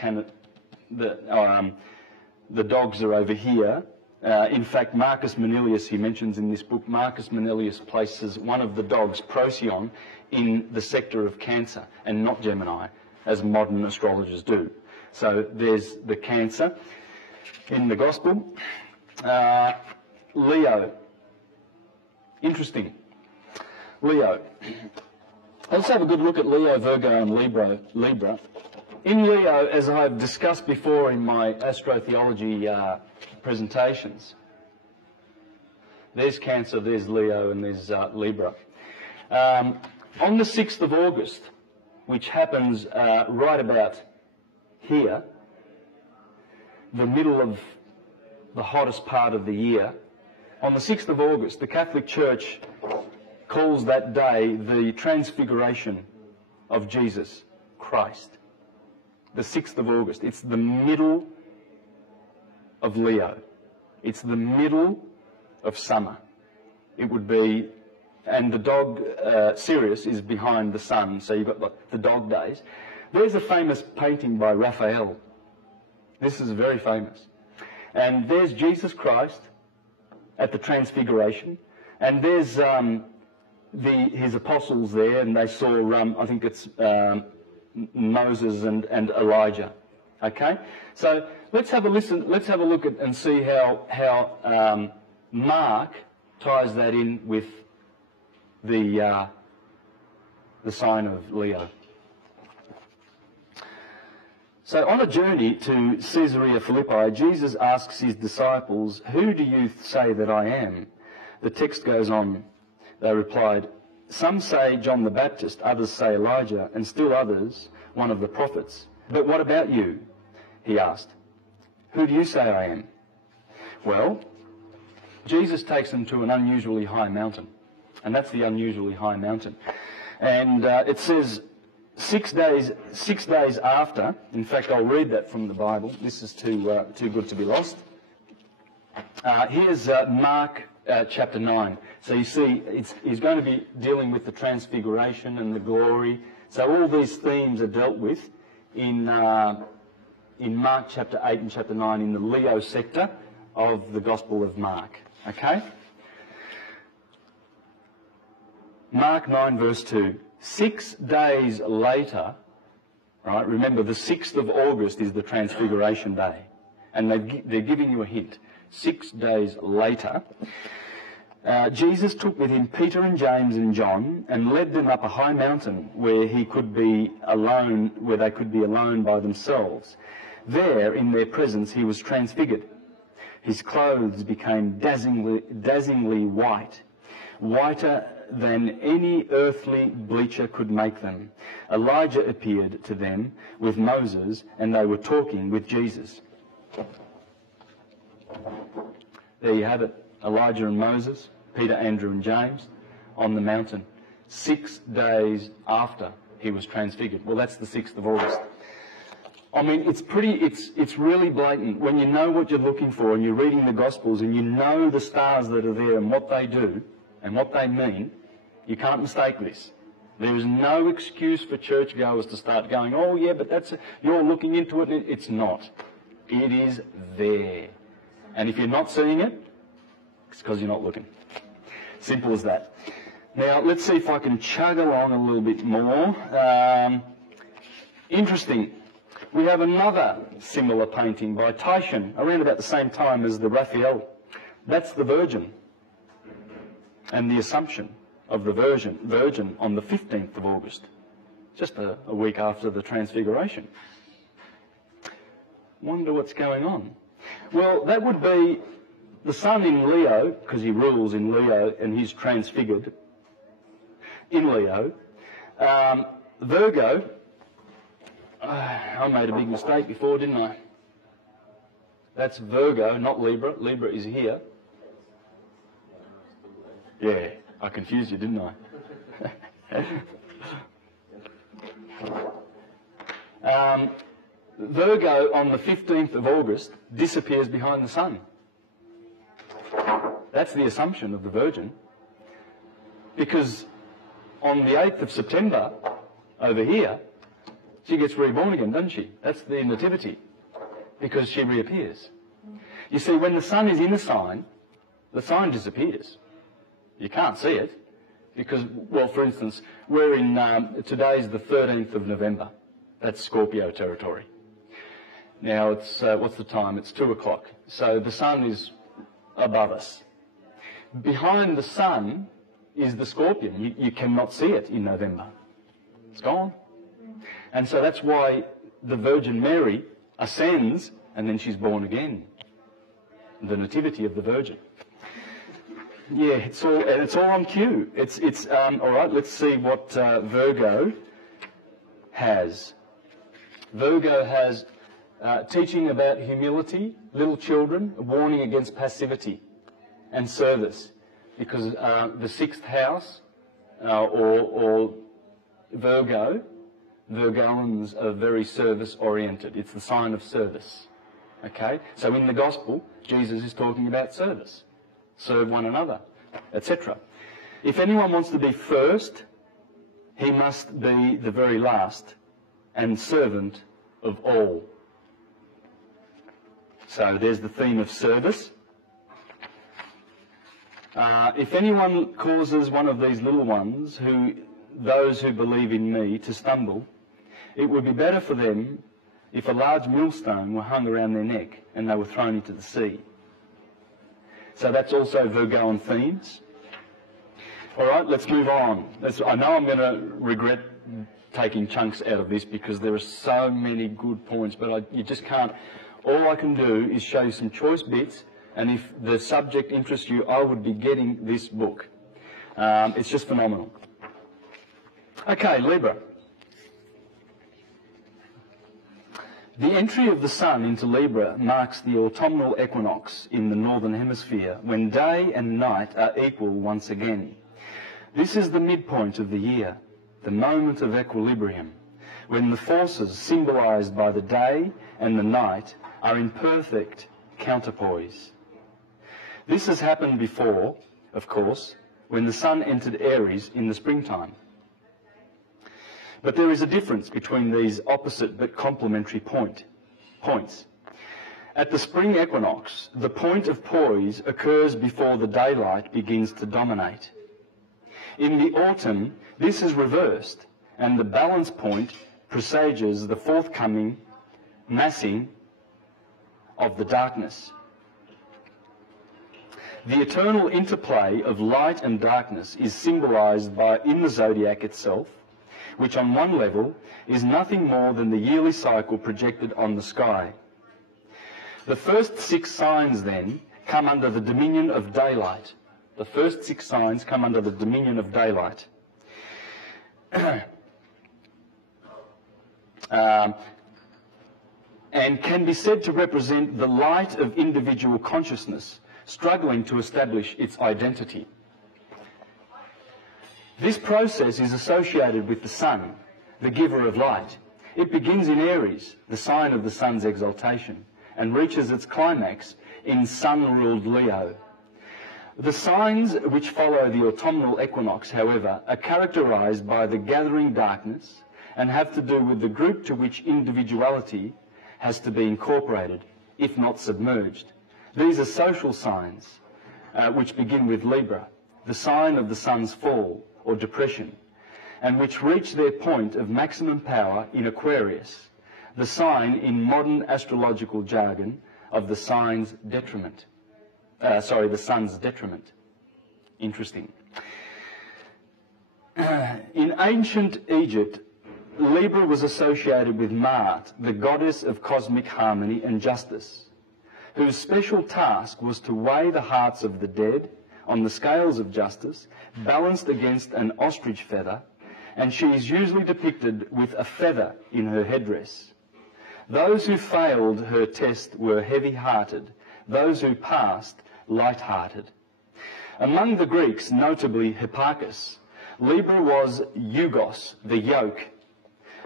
the dogs are over here. In fact, Marcus Manilius, he mentions in this book, Marcus Manilius places one of the dogs, Procyon, in the sector of Cancer and not Gemini, as modern astrologers do. So there's the Cancer in the Gospel. Leo. Interesting. Leo. Let's have a good look at Leo, Virgo and Libra. In Leo, as I've discussed before in my astrotheology presentations, there's Cancer, there's Leo, and there's Libra. On the 6th of August, which happens right about here, the middle of the hottest part of the year, on the 6th of August, the Catholic Church calls that day the Transfiguration of Jesus Christ. The 6th of August. It's the middle of Leo. It's the middle of summer. it would be, and the dog, Sirius, is behind the sun, so you've got the dog days. There's a famous painting by Raphael. This is very famous. And there's Jesus Christ at the Transfiguration, and there's his apostles there, and they saw, I think it's Moses and Elijah. Okay? So let's have a listen, let's have a look at and see how Mark ties that in with the sign of Leo. So on a journey to Caesarea Philippi, Jesus asks his disciples, "Who do you say that I am?" The text goes on. They replied, "Some say John the Baptist, others say Elijah, and still others, one of the prophets. But what about you?" He asked. "Who do you say I am?" Well, Jesus takes them to an unusually high mountain, and that's the unusually high mountain. And it says 6 days after, in fact I'll read that from the Bible, this is too good to be lost. Here's Mark chapter 9. So you see, he's going to be dealing with the transfiguration and the glory. So all these themes are dealt with in Mark chapter 8 and chapter 9 in the Leo sector of the Gospel of Mark. Okay? Mark 9 verse 2. 6 days later, right, remember the 6th of August is the Transfiguration Day, and they're giving you a hint. 6 days later, Jesus took with him Peter and James and John and led them up a high mountain where they could be alone by themselves. There, in their presence, he was transfigured. His clothes became dazzlingly white, whiter than any earthly bleacher could make them. Elijah appeared to them with Moses, and they were talking with Jesus. There you have it, Elijah and Moses, Peter, Andrew and James on the mountain, 6 days after he was transfigured. Well, that's the 6th of August. I mean, it's really blatant. When you know what you're looking for and you're reading the Gospels and you know the stars that are there and what they do and what they mean, you can't mistake this. There is no excuse for churchgoers to start going, "Oh yeah, but you're looking into it." It's not. It is there. And if you're not seeing it, it's because you're not looking. Simple as that. Now, let's see if I can chug along a little bit more. Interesting. We have another similar painting by Titian around about the same time as the Raphael. That's the Virgin and the Assumption of the Virgin on the 15th of August, just a week after the Transfiguration. Wonder what's going on. Well, that would be the sun in Leo, because he rules in Leo and he's transfigured in Leo. Virgo, I made a big mistake before, didn't I? That's Virgo, not Libra. Libra is here. Yeah, I confused you, didn't I? Virgo on the 15th of August disappears behind the sun. That's the Assumption of the Virgin. Because on the 8th of September, over here, she gets reborn again, doesn't she? That's the Nativity, because she reappears. You see, when the sun is in a sign, the sign disappears. You can't see it, because, well, for instance, we're in, today's the 13th of November. That's Scorpio territory. Now, it's, what's the time? It's 2 o'clock. So the sun is above us. Behind the sun is the Scorpion. You cannot see it in November. It's gone. And so that's why the Virgin Mary ascends and then she's born again. The Nativity of the Virgin. Yeah, it's all on cue. All right, let's see what Virgo has. Virgo has teaching about humility, little children, a warning against passivity and service, because the 6th house, or Virgo, Virgoans are very service-oriented. It's the sign of service. Okay? So in the Gospel, Jesus is talking about service. Serve one another. etc. If anyone wants to be first, he must be the very last and servant of all. So there's the theme of service. If anyone causes one of these little ones, those who believe in me, to stumble, it would be better for them if a large millstone were hung around their neck and they were thrown into the sea. So that's also Virgoan themes. All right, let's move on. I know I'm going to regret taking chunks out of this because there are so many good points, but you just can't. All I can do is show you some choice bits, and if the subject interests you, I would be getting this book. It's just phenomenal. Okay, Libra. The entry of the Sun into Libra marks the autumnal equinox in the Northern Hemisphere, when day and night are equal once again. This is the midpoint of the year, the moment of equilibrium, when the forces symbolised by the day and the night are in perfect counterpoise. This has happened before, of course, when the Sun entered Aries in the springtime. But there is a difference between these opposite but complementary points. At the spring equinox, the point of poise occurs before the daylight begins to dominate. In the autumn, this is reversed, and the balance point presages the forthcoming massing of the darkness. The eternal interplay of light and darkness is symbolised in the zodiac itself, which on one level is nothing more than the yearly cycle projected on the sky. The first 6 signs, then, come under the dominion of daylight. The first 6 signs come under the dominion of daylight. And can be said to represent the light of individual consciousness struggling to establish its identity. This process is associated with the Sun, the giver of light. It begins in Aries, the sign of the Sun's exaltation, and reaches its climax in Sun-ruled Leo. The signs which follow the autumnal equinox, however, are characterised by the gathering darkness and have to do with the group to which individuality has to be incorporated, if not submerged. These are social signs, which begin with Libra, the sign of the Sun's fall or depression, and which reach their point of maximum power in Aquarius, the sign in modern astrological jargon of the Sun's detriment. The Sun's detriment. Interesting. In ancient Egypt, Libra was associated with Ma'at, the goddess of cosmic harmony and justice, whose special task was to weigh the hearts of the dead on the scales of justice, balanced against an ostrich feather, and she is usually depicted with a feather in her headdress. Those who failed her test were heavy-hearted, those who passed, light-hearted. Among the Greeks, notably Hipparchus, Libra was eugos, the yoke,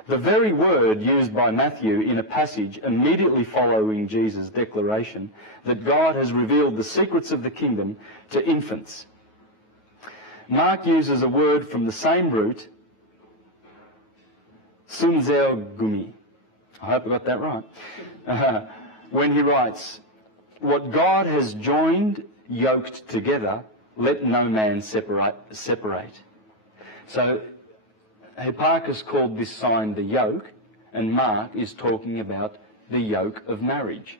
the very word used by Matthew in a passage immediately following Jesus' declaration that God has revealed the secrets of the kingdom to infants. Mark uses a word from the same root, sunzeogumi. I hope I got that right. When he writes, "What God has joined, yoked together, let no man separate." So Hipparchus called this sign the yoke, and Mark is talking about the yoke of marriage,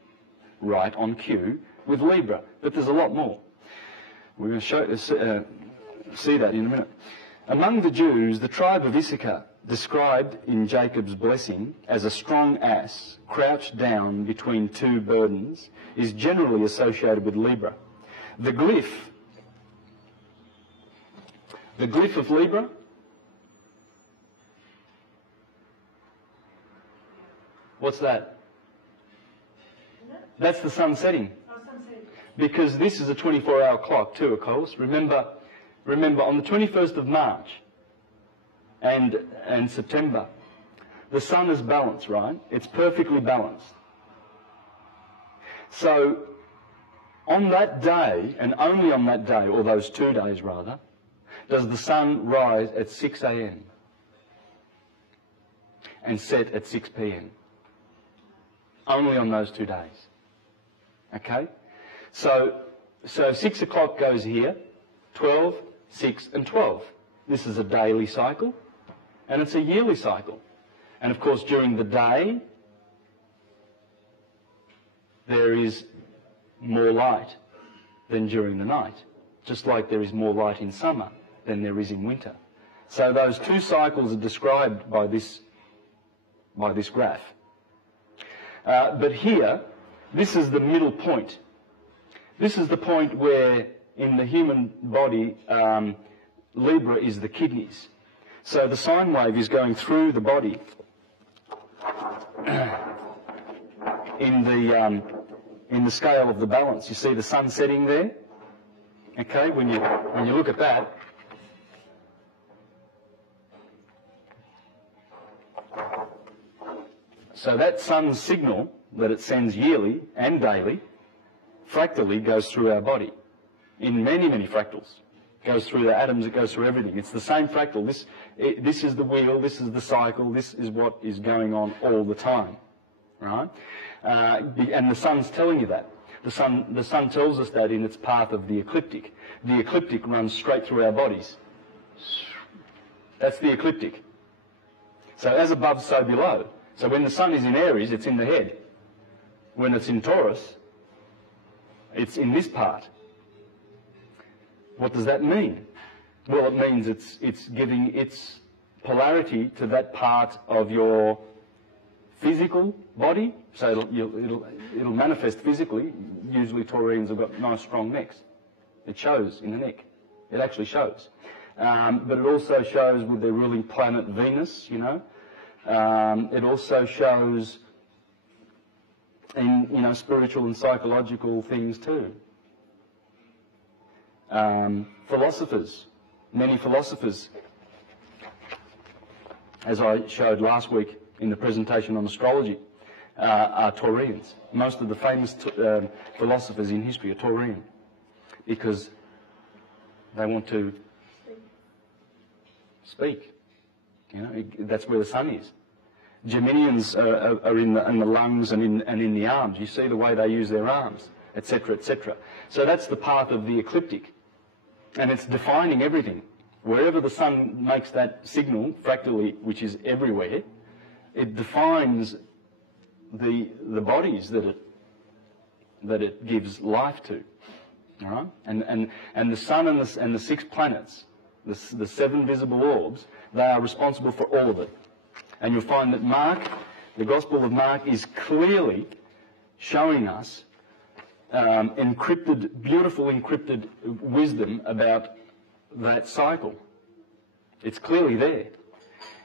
right on cue with Libra. But there's a lot more. We're going to see that in a minute. Among the Jews, the tribe of Issachar, described in Jacob's blessing as a strong ass crouched down between 2 burdens, is generally associated with Libra. The glyph of Libra, what's that? That's the sun setting. Because this is a 24-hour clock too, of course. Remember on the 21st of March and September, the sun is balanced, right? It's perfectly balanced. So On that day, and only on that day, or those 2 days rather, does the sun rise at 6 a.m. and set at 6 p.m. Only on those 2 days. Okay? So 6 o'clock goes here, 12, 6 and 12. This is a daily cycle, and it's a yearly cycle. And of course, during the day, there is more light than during the night, just like there is more light in summer than there is in winter. So those 2 cycles are described by this graph. But here, this is the middle point. This is the point where, in the human body, Libra is the kidneys. So the sine wave is going through the body in the scale of the balance. You see the sun setting there? Okay, when you look at that, so that sun's signal that it sends yearly and daily, fractally goes through our body in many, many fractals. It goes through the atoms, it goes through everything. It's the same fractal. This is the wheel, this is the cycle, this is what is going on all the time, right? And the sun's telling you that. The sun tells us that in its path of the ecliptic. The ecliptic runs straight through our bodies. That's the ecliptic. So as above, so below. So when the sun is in Aries, it's in the head. When it's in Taurus, it's in this part. What does that mean? Well, it means it's giving its polarity to that part of your physical body, so it'll manifest physically. Usually Taurians have got nice strong necks. It shows in the neck. It actually shows. But it also shows with the ruling planet Venus, you know. It also shows in, you know, spiritual and psychological things too. Philosophers, many philosophers, as I showed last week in the presentation on astrology, are Taurians. Most of the famous philosophers in history are Taurian because they want to speak. You know, that's where the sun is. Geminians are in the lungs and in the arms. You see the way they use their arms, etc., etc. So that's the path of the ecliptic, and it's defining everything. Wherever the sun makes that signal fractally, which is everywhere, it defines the bodies that it gives life to. All right, and the sun and the 6 planets, the 7 visible orbs, they are responsible for all of it. And you'll find that Mark, the Gospel of Mark, is clearly showing us beautiful encrypted wisdom about that cycle. It's clearly there.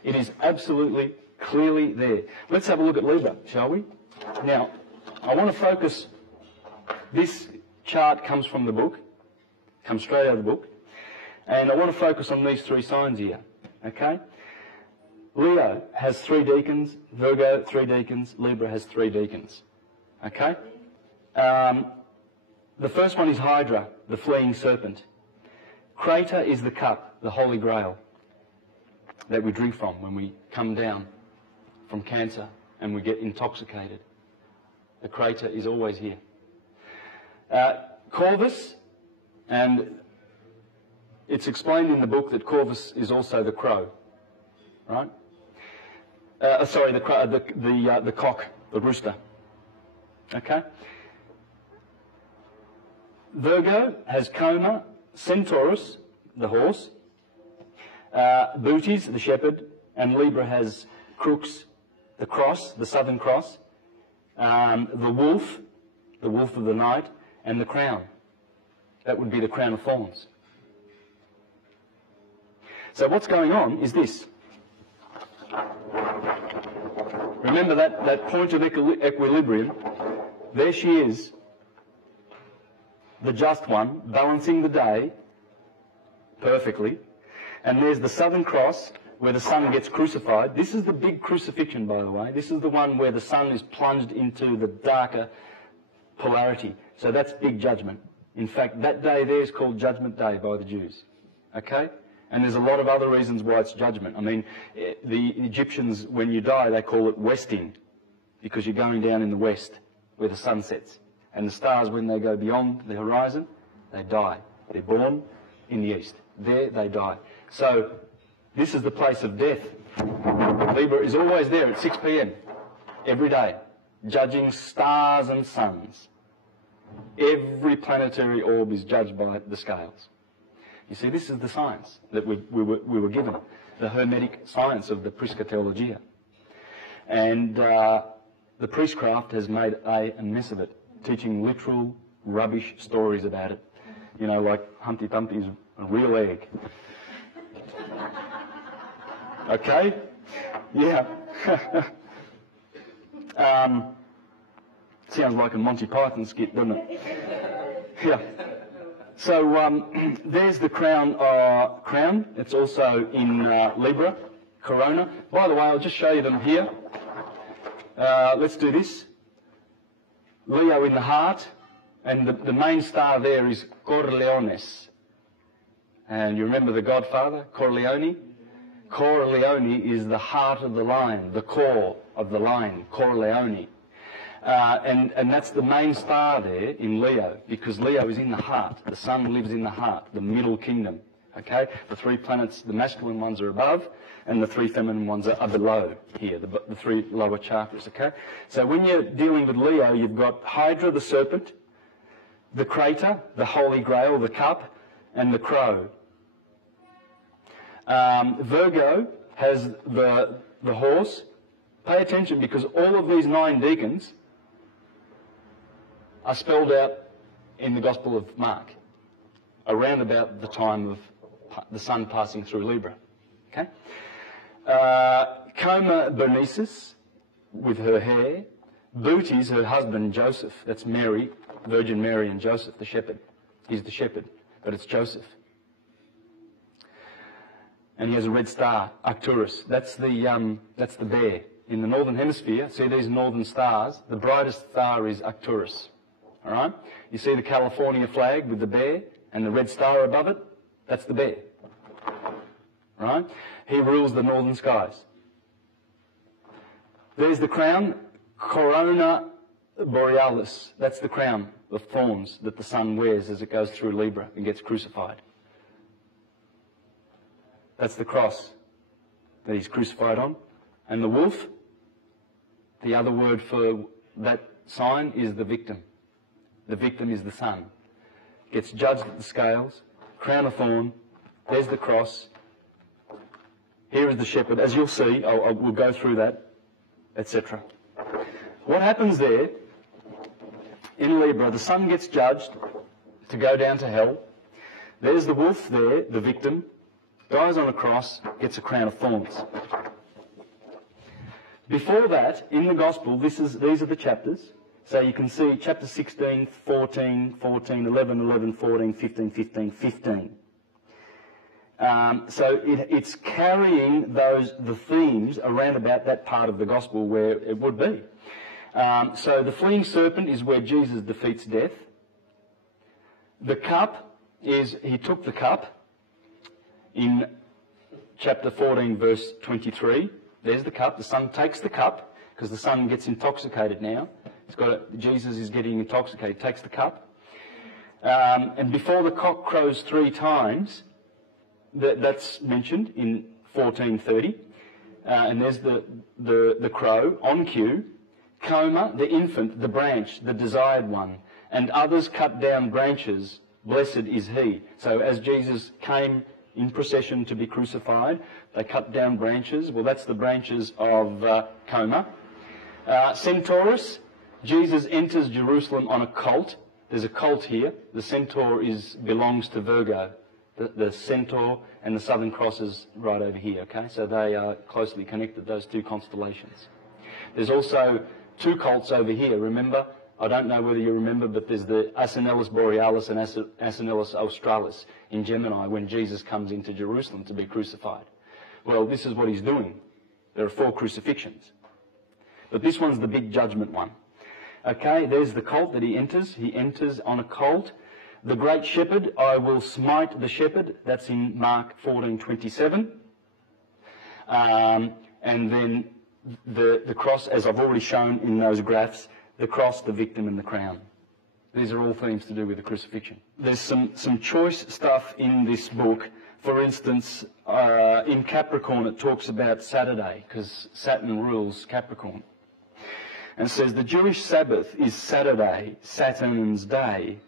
It is absolutely clearly there. Let's have a look at Libra, shall we? Now, I want to focus. This chart comes from the book, comes straight out of the book, and I want to focus on these 3 signs here. Okay? Leo has 3 deacons, Virgo 3 deacons, Libra has 3 deacons. Okay? The first one is Hydra, the fleeing serpent. Crater is the cup, the Holy Grail, that we drink from when we come down from cancer and we get intoxicated. The crater is always here. Corvus, and it's explained in the book that Corvus is also the crow, right? The cock, the rooster. Okay? Virgo has Coma, Centaurus, the horse, Bootes, the shepherd, and Libra has Crux, the cross, the southern cross, the wolf of the night, and the crown. That would be the crown of thorns. So what's going on is this. Remember that point of equilibrium. There she is, the just one, balancing the day perfectly. And there's the southern cross where the sun gets crucified. This is the big crucifixion, by the way. This is the one where the sun is plunged into the darker polarity. So that's big judgment. In fact, that day there is called Judgment Day by the Jews. Okay? And there's a lot of other reasons why it's judgment. I mean, the Egyptians, when you die, they call it westing, because you're going down in the west where the sun sets. And the stars, when they go beyond the horizon, they die. They're born in the east. There they die. So this is the place of death. Libra is always there at 6 p.m. every day, judging stars and suns. Every planetary orb is judged by the scales. You see, this is the science that we were given, the Hermetic science of the Prisca Theologia. And the priestcraft has made a mess of it, teaching literal rubbish stories about it. You know, like Humpty Dumpty's a real egg. Okay? Yeah. Sounds like a Monty Python skit, doesn't it? Yeah. So there's the crown. Crown. It's also in Libra, Corona. By the way, I'll just show you them here. Let's do this. Leo in the heart, and the main star there is Corleones. And you remember the Godfather, Corleone? Corleone is the heart of the lion, the core of the lion, Corleone. And that's the main star there in Leo, because Leo is in the heart. The sun lives in the heart, the middle kingdom. Okay? The three planets, the masculine ones are above, and the three feminine ones are below here, the three lower chakras. Okay? So when you're dealing with Leo, you've got Hydra, the serpent, the crater, the holy grail, the cup, and the crow. Virgo has the horse. Pay attention, because all of these 9 deacons are spelled out in the Gospel of Mark, around about the time of the sun passing through Libra. Okay? Coma Bernices, with her hair. Bootes, her husband, Joseph. That's Mary, Virgin Mary, and Joseph, the shepherd. He's the shepherd, but it's Joseph. And he has a red star, Arcturus. That's the bear. In the northern hemisphere, see these northern stars, the brightest star is Arcturus. All right? You see the California flag with the bear and the red star above it? That's the bear. Right? He rules the northern skies. There's the crown, Corona Borealis. That's the crown of thorns that the sun wears as it goes through Libra and gets crucified. That's the cross that he's crucified on. And the wolf, the other word for that sign is the victim. The victim is the sun. Gets judged at the scales, crown of thorn, there's the cross. Here is the shepherd. As you'll see, we'll go through that, etc. What happens there, in Libra, the sun gets judged to go down to hell. There's the wolf there, the victim, dies on a cross, gets a crown of thorns. Before that, in the Gospel, these are the chapters. So you can see chapter 16, 14, 14, 11, 11, 14, 15, 15, 15. So it's carrying the themes around about that part of the Gospel where it would be. So the fleeing serpent is where Jesus defeats death. The cup is, he took the cup in chapter 14, verse 23. There's the cup. The sun takes the cup because the sun gets intoxicated now. Jesus is getting intoxicated. He takes the cup. And before the cock crows 3 times, that's mentioned in 14:30. And there's the crow on cue. Coma, the infant, the branch, the desired one. And others cut down branches. Blessed is he. So as Jesus came in procession to be crucified, they cut down branches. Well, that's the branches of Coma. Centaurus, Jesus enters Jerusalem on a colt. There's a colt here. The centaur belongs to Virgo. The centaur and the Southern Cross is right over here, okay? So they are closely connected, those 2 constellations. There's also 2 colts over here, remember? I don't know whether you remember, but there's the Asinellus Borealis and Asinellus Australis in Gemini when Jesus comes into Jerusalem to be crucified. Well, this is what he's doing. There are 4 crucifixions. But this one's the big judgment one. Okay, there's the colt that he enters. He enters on a colt. The great shepherd, I will smite the shepherd. That's in Mark 14:27. And then the cross, as I've already shown in those graphs, the cross, the victim, and the crown. These are all themes to do with the crucifixion. There's some choice stuff in this book. For instance, in Capricorn it talks about Saturday, because Saturn rules Capricorn. And it says, the Jewish Sabbath is Saturday, Saturn's day.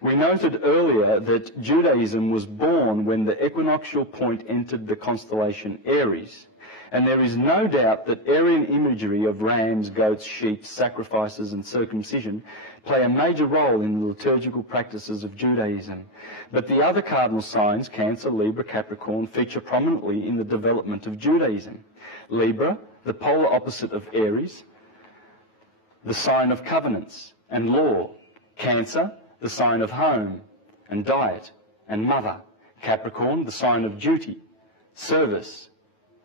We noted earlier that Judaism was born when the equinoctial point entered the constellation Aries. And there is no doubt that Aryan imagery of rams, goats, sheep, sacrifices and circumcision play a major role in the liturgical practices of Judaism. But the other cardinal signs, Cancer, Libra, Capricorn, feature prominently in the development of Judaism. Libra, the polar opposite of Aries, the sign of covenants and law. Cancer, the sign of home and diet and mother. Capricorn, the sign of duty, service,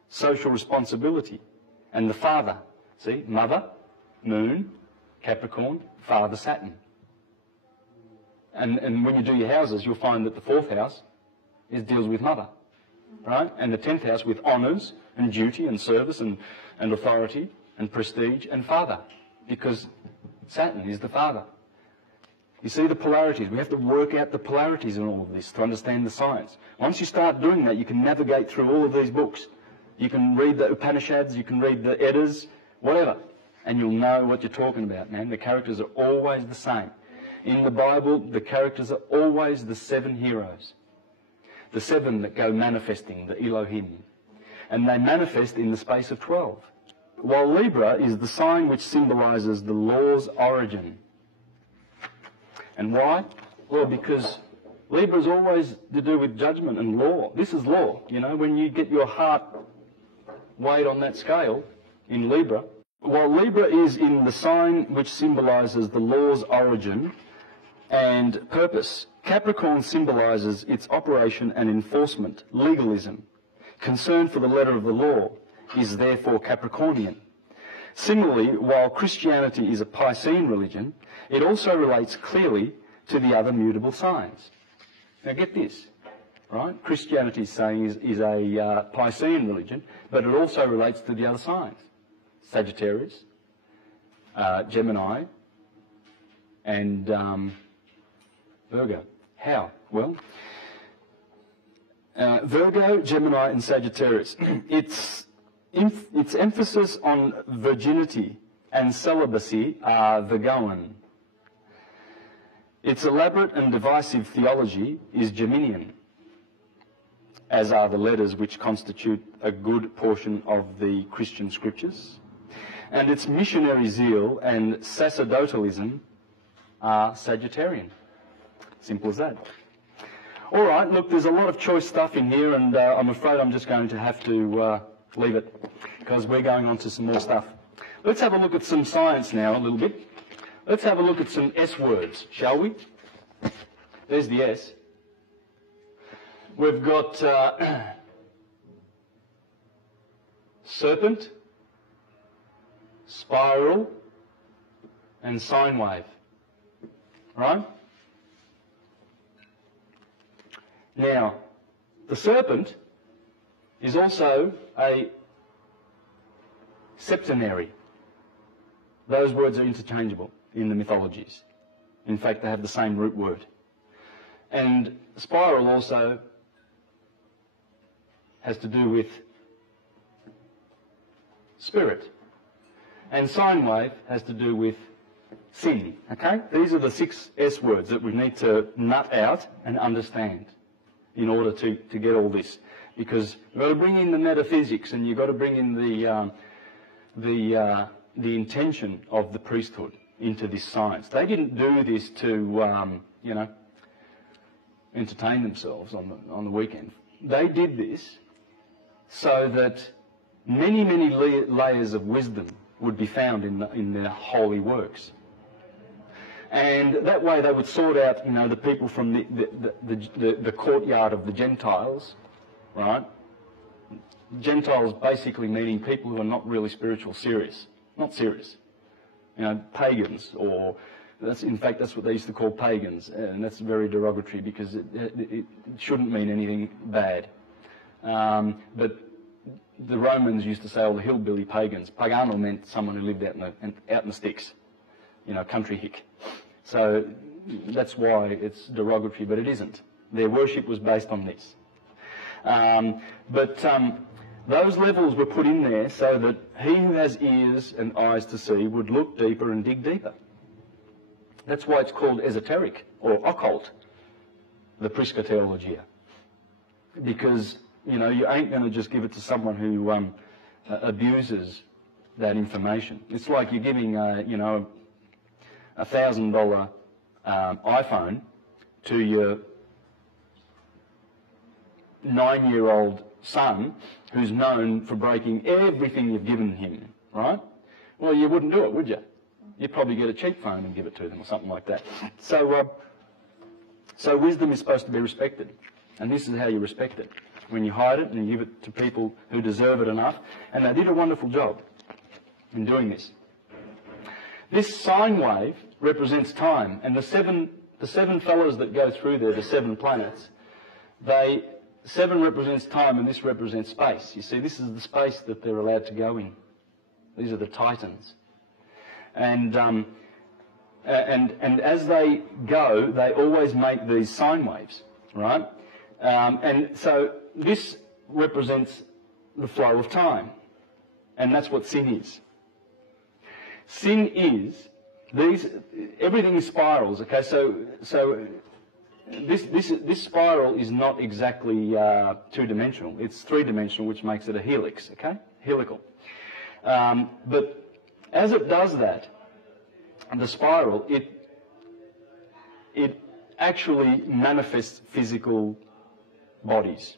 social responsibility, and the father. See, mother, moon, Capricorn, father, Saturn. And when you do your houses, you'll find that the 4th house deals with mother, right? And the 10th house with honours and duty and service and authority and prestige and father, because Saturn is the father. You see the polarities. We have to work out the polarities in all of this to understand the science. Once you start doing that, you can navigate through all of these books. You can read the Upanishads, you can read the Eddas, whatever, and you'll know what you're talking about, man. The characters are always the same. In the Bible, the characters are always the 7 heroes. The 7 that go manifesting, the Elohim. And they manifest in the space of 12. While Libra is the sign which symbolises the law's origin. And why? Well, because Libra is always to do with judgment and law. This is law, you know, when you get your heart weighed on that scale in Libra. While Libra is in the sign which symbolises the law's origin and purpose, Capricorn symbolises its operation and enforcement, legalism. Concern for the letter of the law is therefore Capricornian. Similarly, while Christianity is a Piscean religion, it also relates clearly to the other mutable signs. Now get this. Right? Christianity is saying is a Piscean religion, but it also relates to the other signs. Sagittarius, Gemini, and Virgo. How? Well, Virgo, Gemini and Sagittarius. Its emphasis on virginity and celibacy are Virgoan. Its elaborate and divisive theology is Geminian, as are the letters which constitute a good portion of the Christian scriptures. And its missionary zeal and sacerdotalism are Sagittarian. Simple as that. All right, look, there's a lot of choice stuff in here, and I'm afraid I'm just going to have to leave it, because we're going on to some more stuff. Let's have a look at some science now a little bit. Let's have a look at some S words, shall we? There's the S. We've got serpent, spiral, and sine wave. Right? Now, the serpent is also a septenary. Those words are interchangeable in the mythologies. In fact, they have the same root word. And spiral also has to do with spirit. And sine wave has to do with sin. Okay? These are the 6 S words that we need to nut out and understand in order to get all this. Because you've got to bring in the metaphysics, and you've got to bring in the intention of the priesthood into this science. They didn't do this to, entertain themselves on the weekend. They did this so that many, many layers of wisdom would be found in their holy works. And that way they would sort out, the people from the courtyard of the Gentiles, right? Gentiles basically meaning people who are not really spiritual, serious. Not serious. pagans, or in fact that's what they used to call pagans, and that's very derogatory because it shouldn't mean anything bad. But the Romans used to say, the hillbilly pagans. Pagano meant someone who lived out in the sticks, country hick. So that's why it's derogatory, but it isn't. Their worship was based on this. But those levels were put in there so that he who has ears and eyes to see would look deeper and dig deeper. That's why it's called esoteric or occult, the Astrotheology. Because, you ain't going to just give it to someone who abuses that information. It's like you're giving, $1,000 iPhone to your 9-year-old son who's known for breaking everything you've given him, right? Well, you wouldn't do it, would you? You'd probably get a cheap phone and give it to them or something like that. So wisdom is supposed to be respected. And this is how you respect it. When you hide it and you give it to people who deserve it enough. And they did a wonderful job in doing this. This sine wave represents time. And the seven fellows that go through there, the 7 planets, 7 represents time and this represents space. You see, this is the space that they're allowed to go in. These are the Titans. And as they go, they always make these sine waves, right? And so this represents the flow of time. And that's what sin is. Sin is, everything is spirals, okay? So this spiral is not exactly 2-dimensional. It's 3-dimensional, which makes it a helix, okay? Helical. But as it does that, the spiral, it actually manifests physical bodies.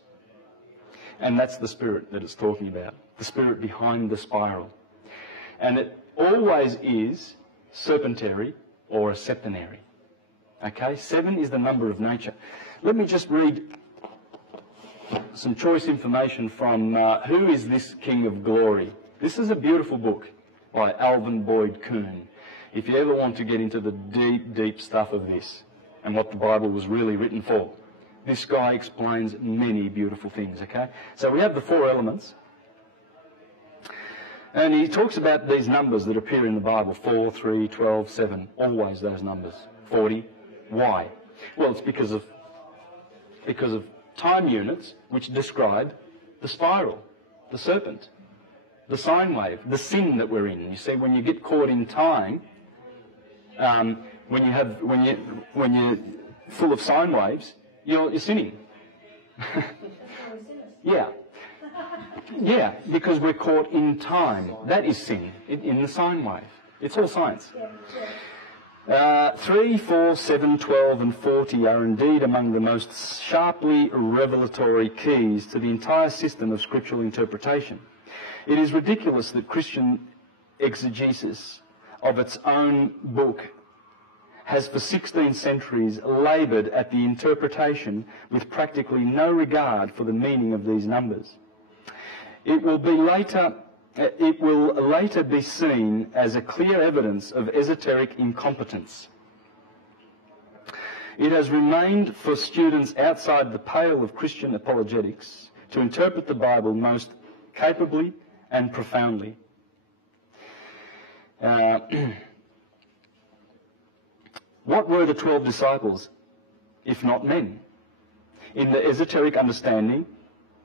And that's the spirit that it's talking about, the spirit behind the spiral. And it always is serpentary or a septenary. Okay? 7 is the number of nature. Let me just read some choice information from Who is This King of Glory? This is a beautiful book by Alvin Boyd Kuhn. If you ever want to get into the deep, deep stuff of this and what the Bible was really written for, this guy explains many beautiful things, okay? So we have the 4 elements. And he talks about these numbers that appear in the Bible, 4, 3, 12, 7, always those numbers, 40. Why? Well, it's because of time units which describe the spiral, the serpent, the sine wave, the sin that we're in. You see, when you get caught in time, when you're full of sine waves, you're sinning. Yeah. Yeah, because we're caught in time. That is sin, in the sine wave. It's all science. 3, 4, 7, 12 and 40 are indeed among the most sharply revelatory keys to the entire system of scriptural interpretation. It is ridiculous that Christian exegesis of its own book has for 16 centuries laboured at the interpretation with practically no regard for the meaning of these numbers. It will later be seen as a clear evidence of esoteric incompetence. It has remained for students outside the pale of Christian apologetics to interpret the Bible most capably and profoundly. What were the 12 disciples, if not men? In the esoteric understanding,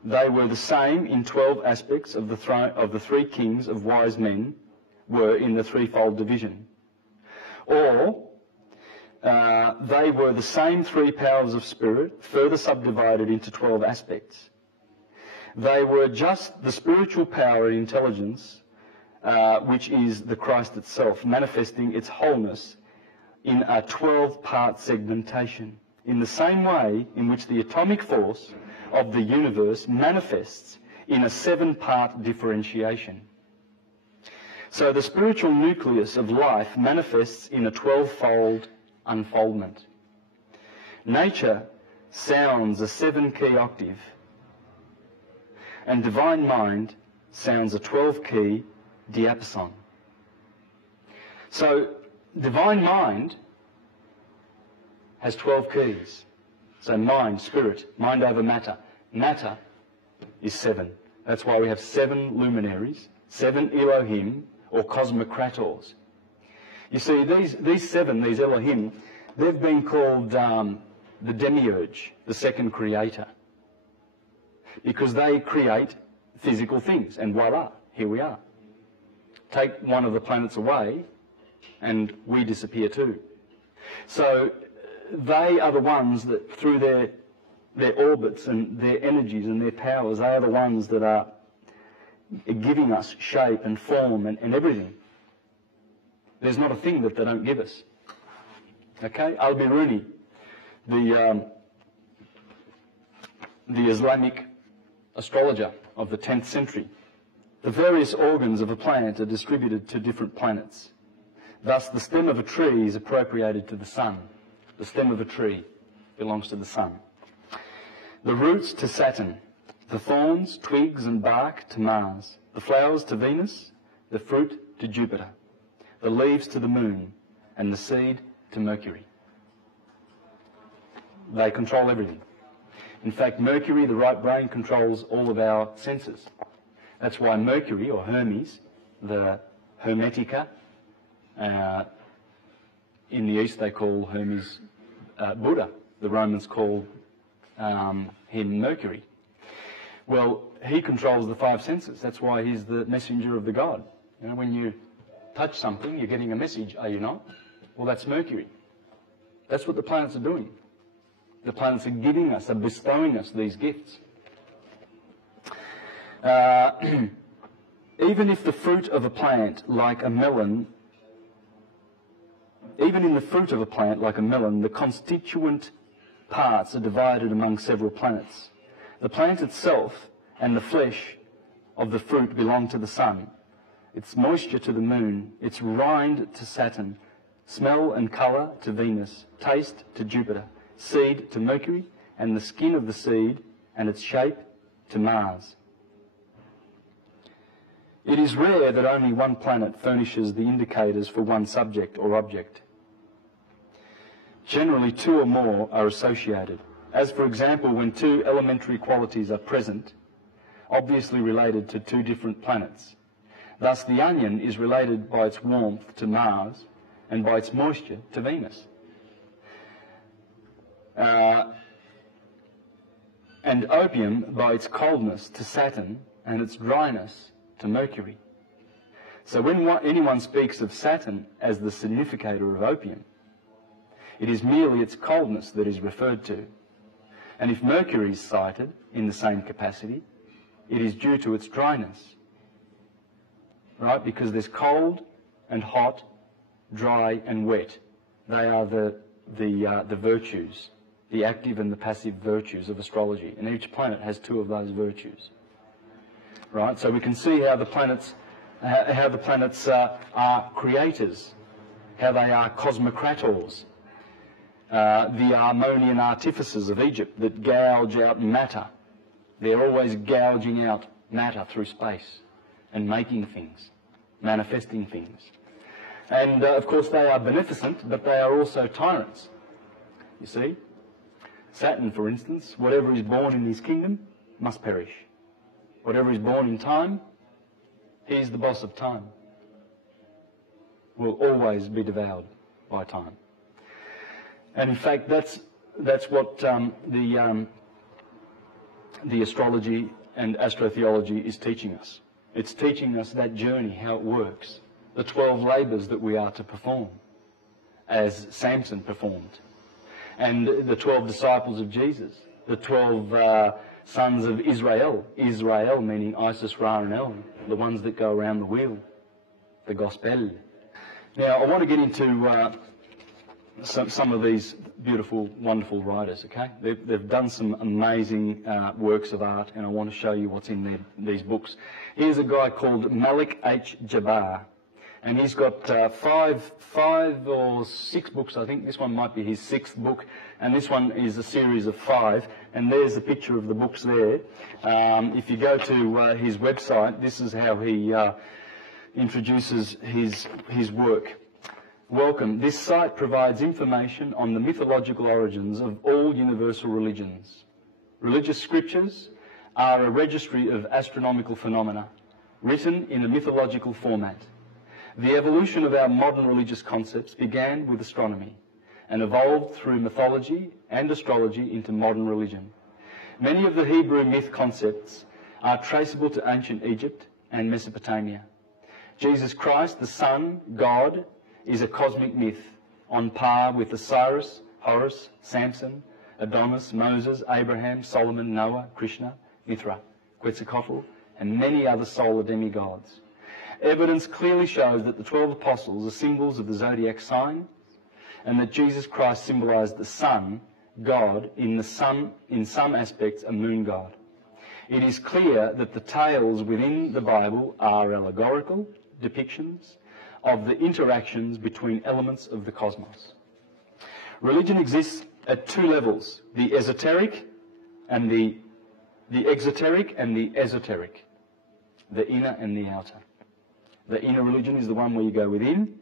they were the same in 12 aspects of the 3 kings of wise men were in the threefold division. Or they were the same 3 powers of spirit, further subdivided into 12 aspects. They were just the spiritual power and intelligence, which is the Christ itself, manifesting its wholeness in a 12-part segmentation, in the same way in which the atomic force of the universe manifests in a 7-part differentiation. So the spiritual nucleus of life manifests in a 12-fold unfoldment. Nature sounds a 7-key octave, and divine mind sounds a 12-key diapason. So divine mind has 12 keys. So mind, spirit, mind over matter. Matter is 7. That's why we have 7 luminaries, 7 Elohim, or cosmocrators. You see, these 7, these Elohim, they've been called the demiurge, the second creator, because they create physical things, and voila, here we are. Take one of the planets away, and we disappear too. So they are the ones that, through their orbits and their energies and their powers, they are the ones that are giving us shape and form and everything. There's not a thing that they don't give us. Okay? Al-Biruni, the Islamic astrologer of the 10th century, the various organs of a plant are distributed to different planets. Thus, the stem of a tree is appropriated to the sun. The stem of a tree belongs to the sun. The roots to Saturn, the thorns, twigs and bark to Mars, the flowers to Venus, the fruit to Jupiter, the leaves to the moon, and the seed to Mercury. They control everything. In fact, Mercury, the right brain, controls all of our senses. That's why Mercury, or Hermes, the Hermetica, in the East they call Hermes Buddha. The Romans call him Mercury. Well, he controls the 5 senses. That's why he's the messenger of the god. You know, when you touch something, you're getting a message, are you not? Well, that's Mercury. That's what the planets are doing. The planets are giving us, are bestowing us these gifts. Even if the fruit of a plant, like a melon, even in the fruit of a plant, like a melon, the constituent parts are divided among several planets. The plant itself and the flesh of the fruit belong to the sun, its moisture to the moon, its rind to Saturn, smell and colour to Venus, taste to Jupiter, seed to Mercury, and the skin of the seed and its shape to Mars. It is rare that only one planet furnishes the indicators for one subject or object. Generally, 2 or more are associated, as for example when 2 elementary qualities are present, obviously related to 2 different planets. Thus, the onion is related by its warmth to Mars and by its moisture to Venus. And opium by its coldness to Saturn and its dryness to Mercury. So when anyone speaks of Saturn as the significator of opium, it is merely its coldness that is referred to. And if Mercury is cited in the same capacity, it is due to its dryness. Right? Because there's cold and hot, dry and wet. They are the virtues, the active and the passive virtues of astrology. And each planet has 2 of those virtues. Right? So we can see how the planets are creators, how they are cosmocrators, the Armonian artificers of Egypt that gouge out matter. They're always gouging out matter through space and making things, manifesting things. And of course they are beneficent, but they are also tyrants. You see? Saturn, for instance, whatever is born in his kingdom must perish. Whatever is born in time, he's the boss of time. Will always be devoured by time. And in fact, that's what the astrology and astrotheology is teaching us. It's teaching us that journey, how it works, the 12 labours that we are to perform, as Samson performed, and the 12 disciples of Jesus, the 12 sons of Israel, Israel meaning Isis, Ra and El, the ones that go around the wheel, the gospel. Now, I want to get into some of these beautiful, wonderful writers, okay? They've done some amazing works of art, and I want to show you what's in these books. Here's a guy called Malik H. Jabbar, and he's got five or six books, I think. This one might be his 6th book, and this one is a series of 5, and there's a picture of the books there. If you go to his website, this is how he introduces his work. Welcome. This site provides information on the mythological origins of all universal religions. Religious scriptures are a registry of astronomical phenomena, written in a mythological format. The evolution of our modern religious concepts began with astronomy and evolved through mythology and astrology into modern religion. Many of the Hebrew myth concepts are traceable to ancient Egypt and Mesopotamia. Jesus Christ, the Son, God, is a cosmic myth on par with Osiris, Horus, Samson, Adonis, Moses, Abraham, Solomon, Noah, Krishna, Mithra, Quetzalcoatl, and many other solar demigods. Evidence clearly shows that the 12 apostles are symbols of the zodiac sign, and that Jesus Christ symbolized the sun, God, in some aspects a moon god. It is clear that the tales within the Bible are allegorical depictions of the interactions between elements of the cosmos. Religion exists at two levels, the esoteric and the exoteric and the esoteric, the inner and the outer. The inner religion is the one where you go within,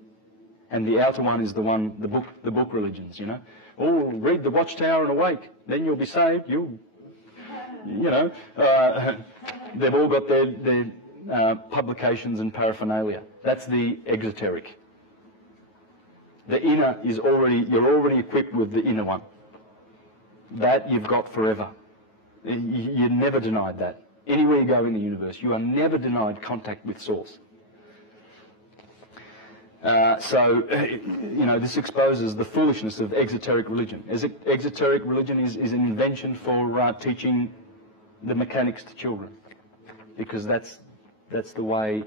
and the outer one is the book religions, you know. Oh, read the Watchtower and awake, then you'll be saved. They've all got their publications and paraphernalia. That's the exoteric. The inner is you're already equipped with the inner one. That you've got forever. You're never denied that. Anywhere you go in the universe, you are never denied contact with Source. This exposes the foolishness of exoteric religion. Exoteric religion is an invention for teaching the mechanics to children, because that's the way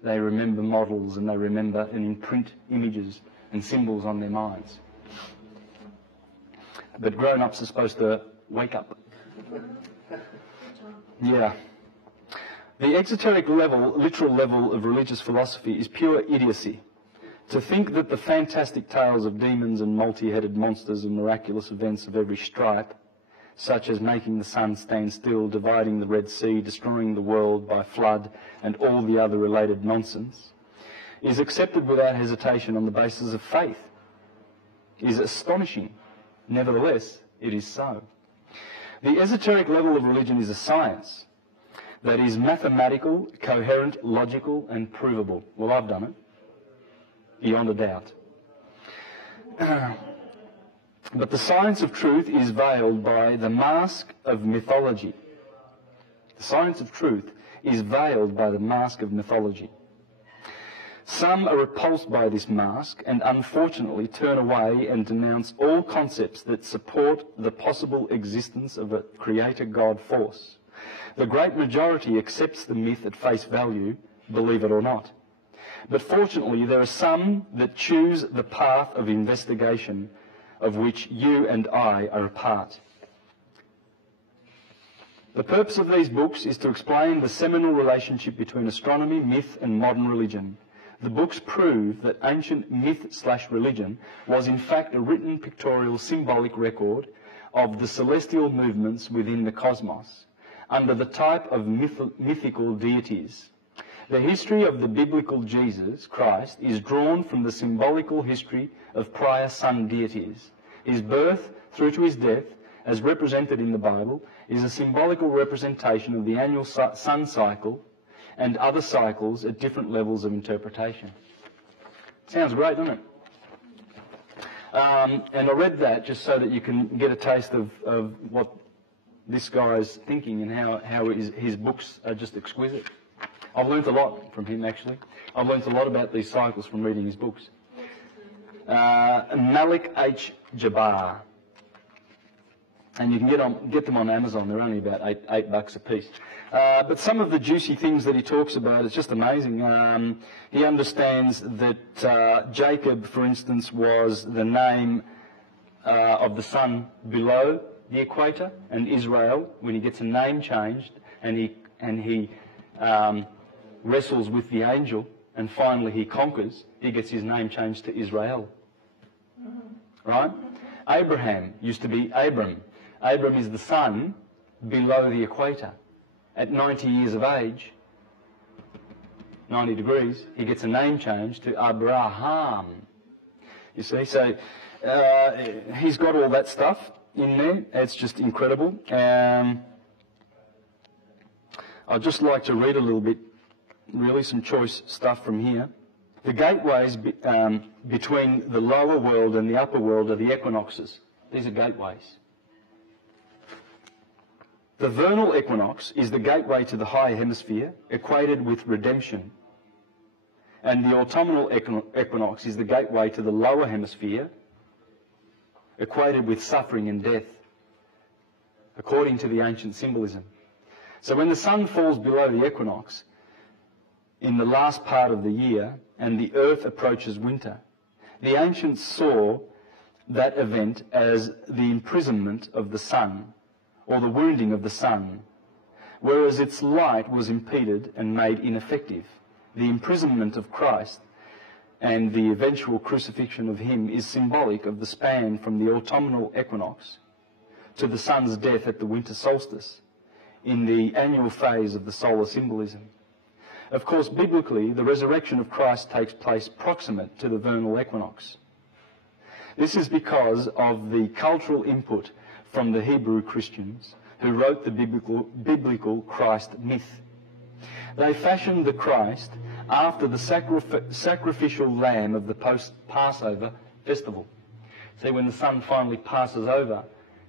they remember models, and they remember and imprint images and symbols on their minds. But grown-ups are supposed to wake up. Yeah. The exoteric literal level of religious philosophy is pure idiocy. To think that the fantastic tales of demons and multi-headed monsters and miraculous events of every stripe, such as making the sun stand still, dividing the Red Sea, destroying the world by flood, and all the other related nonsense, is accepted without hesitation on the basis of faith, is astonishing. Nevertheless, it is so. The esoteric level of religion is a science that is mathematical, coherent, logical, and provable. Well, I've done it, beyond a doubt. But the science of truth is veiled by the mask of mythology. The science of truth is veiled by the mask of mythology. Some are repulsed by this mask and unfortunately turn away and denounce all concepts that support the possible existence of a creator God force. The great majority accepts the myth at face value, believe it or not. But fortunately, there are some that choose the path of investigation, of which you and I are a part. The purpose of these books is to explain the seminal relationship between astronomy, myth, and modern religion. The books prove that ancient myth/religion was in fact a written pictorial symbolic record of the celestial movements within the cosmos, under the type of mythical deities. The history of the biblical Jesus Christ is drawn from the symbolical history of prior sun deities. His birth through to his death, as represented in the Bible, is a symbolical representation of the annual sun cycle and other cycles at different levels of interpretation. Sounds great, doesn't it? And I read that just so that you can get a taste of what this guy's thinking and how his books are just exquisite. I've learnt a lot from him, actually. I've learnt a lot about these cycles from reading his books. Malik H. Jabbar. And you can get them on Amazon. They're only about $8 a piece. But some of the juicy things that he talks about is just amazing. He understands that Jacob, for instance, was the name of the sun below the equator, and Israel, when he gets a name changed, and he wrestles with the angel, and finally he conquers, he gets his name changed to Israel. Right? Abraham used to be Abram. Abram is the sun below the equator. At 90 years of age, 90 degrees, he gets a name change to Abraham. You see, so he's got all that stuff in there. It's just incredible. I'd just like to read a little bit, really some choice stuff from here. The gateways between the lower world and the upper world are the equinoxes. These are gateways. The vernal equinox is the gateway to the higher hemisphere, equated with redemption. And the autumnal equinox is the gateway to the lower hemisphere, equated with suffering and death, according to the ancient symbolism. So when the sun falls below the equinox in the last part of the year and the earth approaches winter, the ancients saw that event as the imprisonment of the sun, or the wounding of the sun, whereas its light was impeded and made ineffective. The imprisonment of Christ and the eventual crucifixion of him is symbolic of the span from the autumnal equinox to the sun's death at the winter solstice in the annual phase of the solar symbolism. Of course, biblically, the resurrection of Christ takes place proximate to the vernal equinox. This is because of the cultural input from the Hebrew Christians who wrote the biblical Christ myth. They fashioned the Christ after the sacrificial lamb of the Passover festival. See, when the sun finally passes over,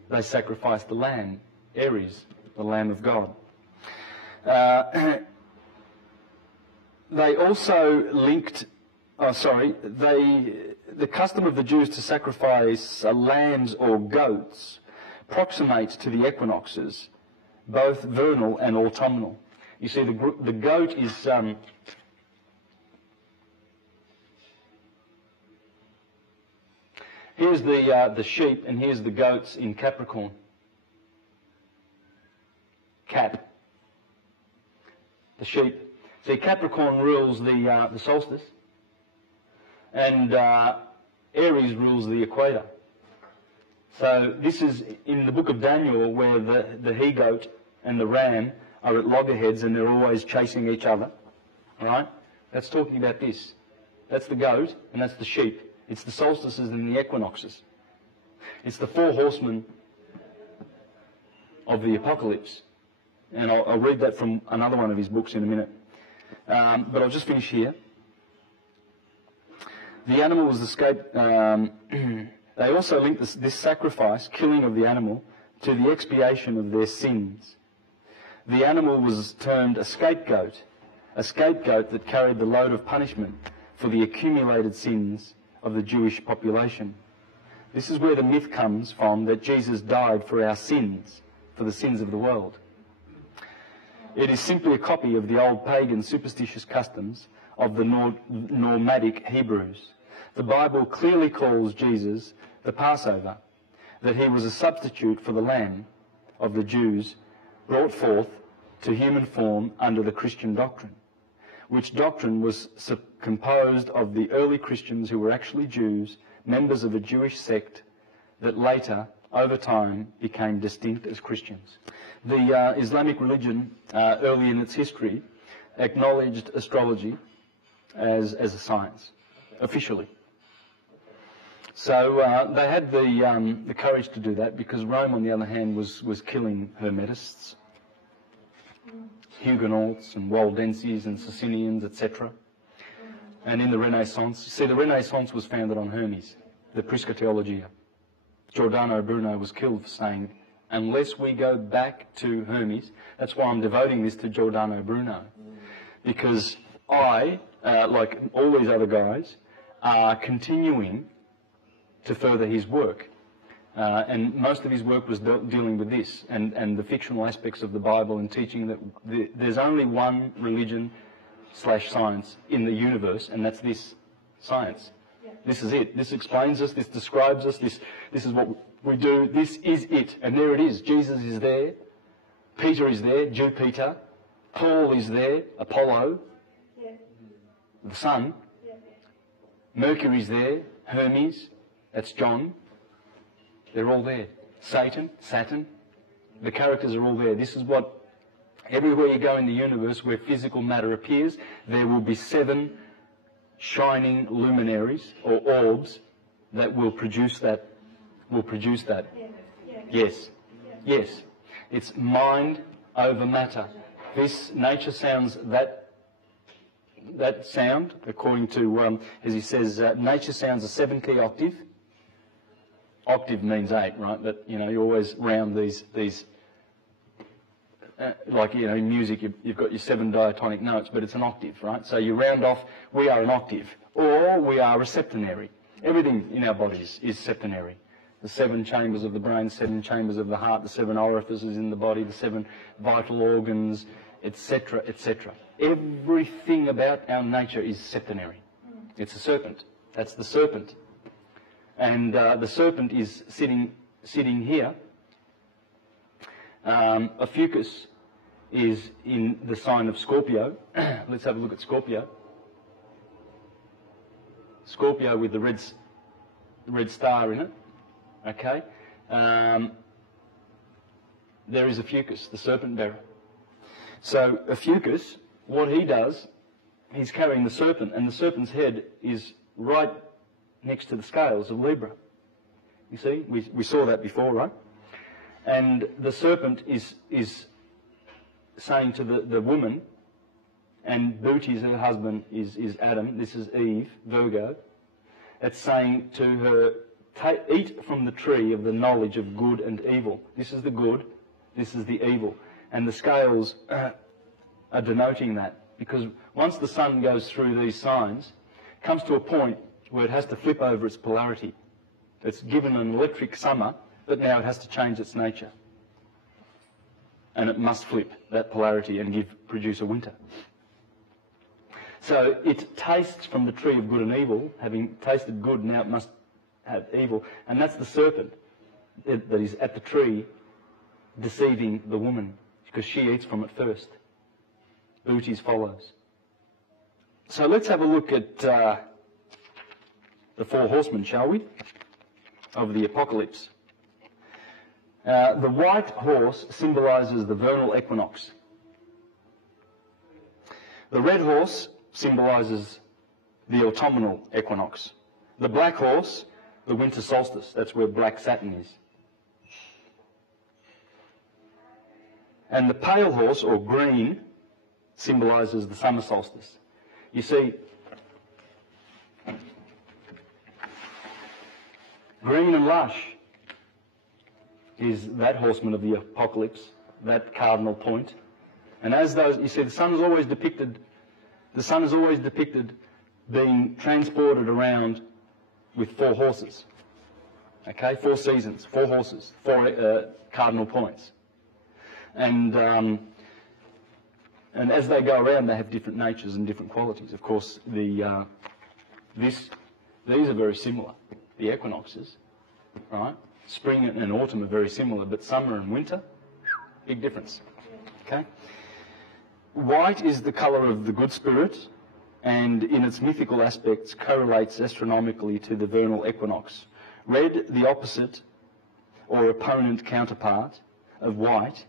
they sacrifice the lamb, Aries, the Lamb of God. They also linked, the custom of the Jews to sacrifice lambs or goats approximates to the equinoxes, both vernal and autumnal. You see, the goat is here's the sheep, and here's the goats in Capricorn. Cap. The sheep. See, Capricorn rules the solstice, and Aries rules the equator. So this is in the book of Daniel, where the he-goat and the ram are at loggerheads and they're always chasing each other. All right? That's talking about this. That's the goat and that's the sheep. It's the solstices and the equinoxes. It's the four horsemen of the apocalypse. And I'll read that from another one of his books in a minute. But I'll just finish here. The animal was escaped. They also linked this sacrifice, killing of the animal, to the expiation of their sins. The animal was termed a scapegoat that carried the load of punishment for the accumulated sins of the Jewish population. This is where the myth comes from that Jesus died for our sins, for the sins of the world. It is simply a copy of the old pagan superstitious customs of the nomadic Hebrews. The Bible clearly calls Jesus the Passover, that he was a substitute for the lamb of the Jews brought forth to human form under the Christian doctrine, which doctrine was composed of the early Christians who were actually Jews, members of a Jewish sect that later, over time, became distinct as Christians. The Islamic religion, early in its history, acknowledged astrology as a science, officially. So they had the courage to do that because Rome, on the other hand, was killing Hermetists, Huguenots and Waldenses and Socinians, etc. And in the Renaissance, see, the Renaissance was founded on Hermes, the Prisca Theologia. Giordano Bruno was killed for saying, unless we go back to Hermes, that's why I'm devoting this to Giordano Bruno, because I, like all these other guys, are continuing to further his work. And most of his work was dealing with this and the fictional aspects of the Bible and teaching that there's only one religion/science in the universe, and that's this science. Yeah. This is it. This explains us. This describes us. This is what we do. This is it. And there it is. Jesus is there. Peter is there. Jupiter. Paul is there. Apollo. Yeah. The sun. Yeah. Mercury's there. Hermes. That's John. They're all there. Satan, Saturn, the characters are all there. This is what Everywhere you go in the universe where physical matter appears, there will be 7 shining luminaries or orbs that will produce that. Yes. Yes. It's mind over matter. This nature sounds that sound, according to, as he says, nature sounds a 7-key octave. Octave means 8, right? But, you always round these like, in music, you've got your 7 diatonic notes, but it's an octave, right? So you round off, we are an octave, or we are a septenary. Everything in our bodies is septenary. The 7 chambers of the brain, 7 chambers of the heart, the 7 orifices in the body, the 7 vital organs, etc., etc. Everything about our nature is septenary. It's a serpent. That's the serpent. And the serpent is sitting here. Ophiuchus is in the sign of Scorpio. Let's have a look at Scorpio. Scorpio with the red star in it. Okay. There is Ophiuchus, the serpent bearer. So Ophiuchus, what he does, he's carrying the serpent, and the serpent's head is right next to the scales of Libra. You see, we saw that before, right? And the serpent is saying to the woman, and Bootes, her husband, is Adam, this is Eve, Virgo. It's saying to her, eat from the tree of the knowledge of good and evil. This is the good, this is the evil. And the scales are denoting that, because once the sun goes through these signs, it comes to a point where it has to flip over its polarity. It's given an electric summer, but now it has to change its nature. And it must flip that polarity and produce a winter. So it tastes from the tree of good and evil. Having tasted good, now it must have evil. And that's the serpent that is at the tree deceiving the woman, because she eats from it first. Bootes follows. So let's have a look at the 4 horsemen, shall we, of the apocalypse. The white horse symbolises the vernal equinox. The red horse symbolises the autumnal equinox. The black horse, the winter solstice. That's where black Saturn is. And the pale horse, or green, symbolises the summer solstice. You see, green and lush is that horseman of the apocalypse, that cardinal point. And as those, you see, the sun is always depicted being transported around with 4 horses. Okay, 4 seasons, 4 horses, 4 cardinal points. And as they go around, they have different natures and different qualities. Of course, these are very similar, the equinoxes, right? Spring and autumn are very similar, but summer and winter, big difference. Okay? White is the colour of the good spirit, and in its mythical aspects correlates astronomically to the vernal equinox. Red, the opposite or opponent counterpart of white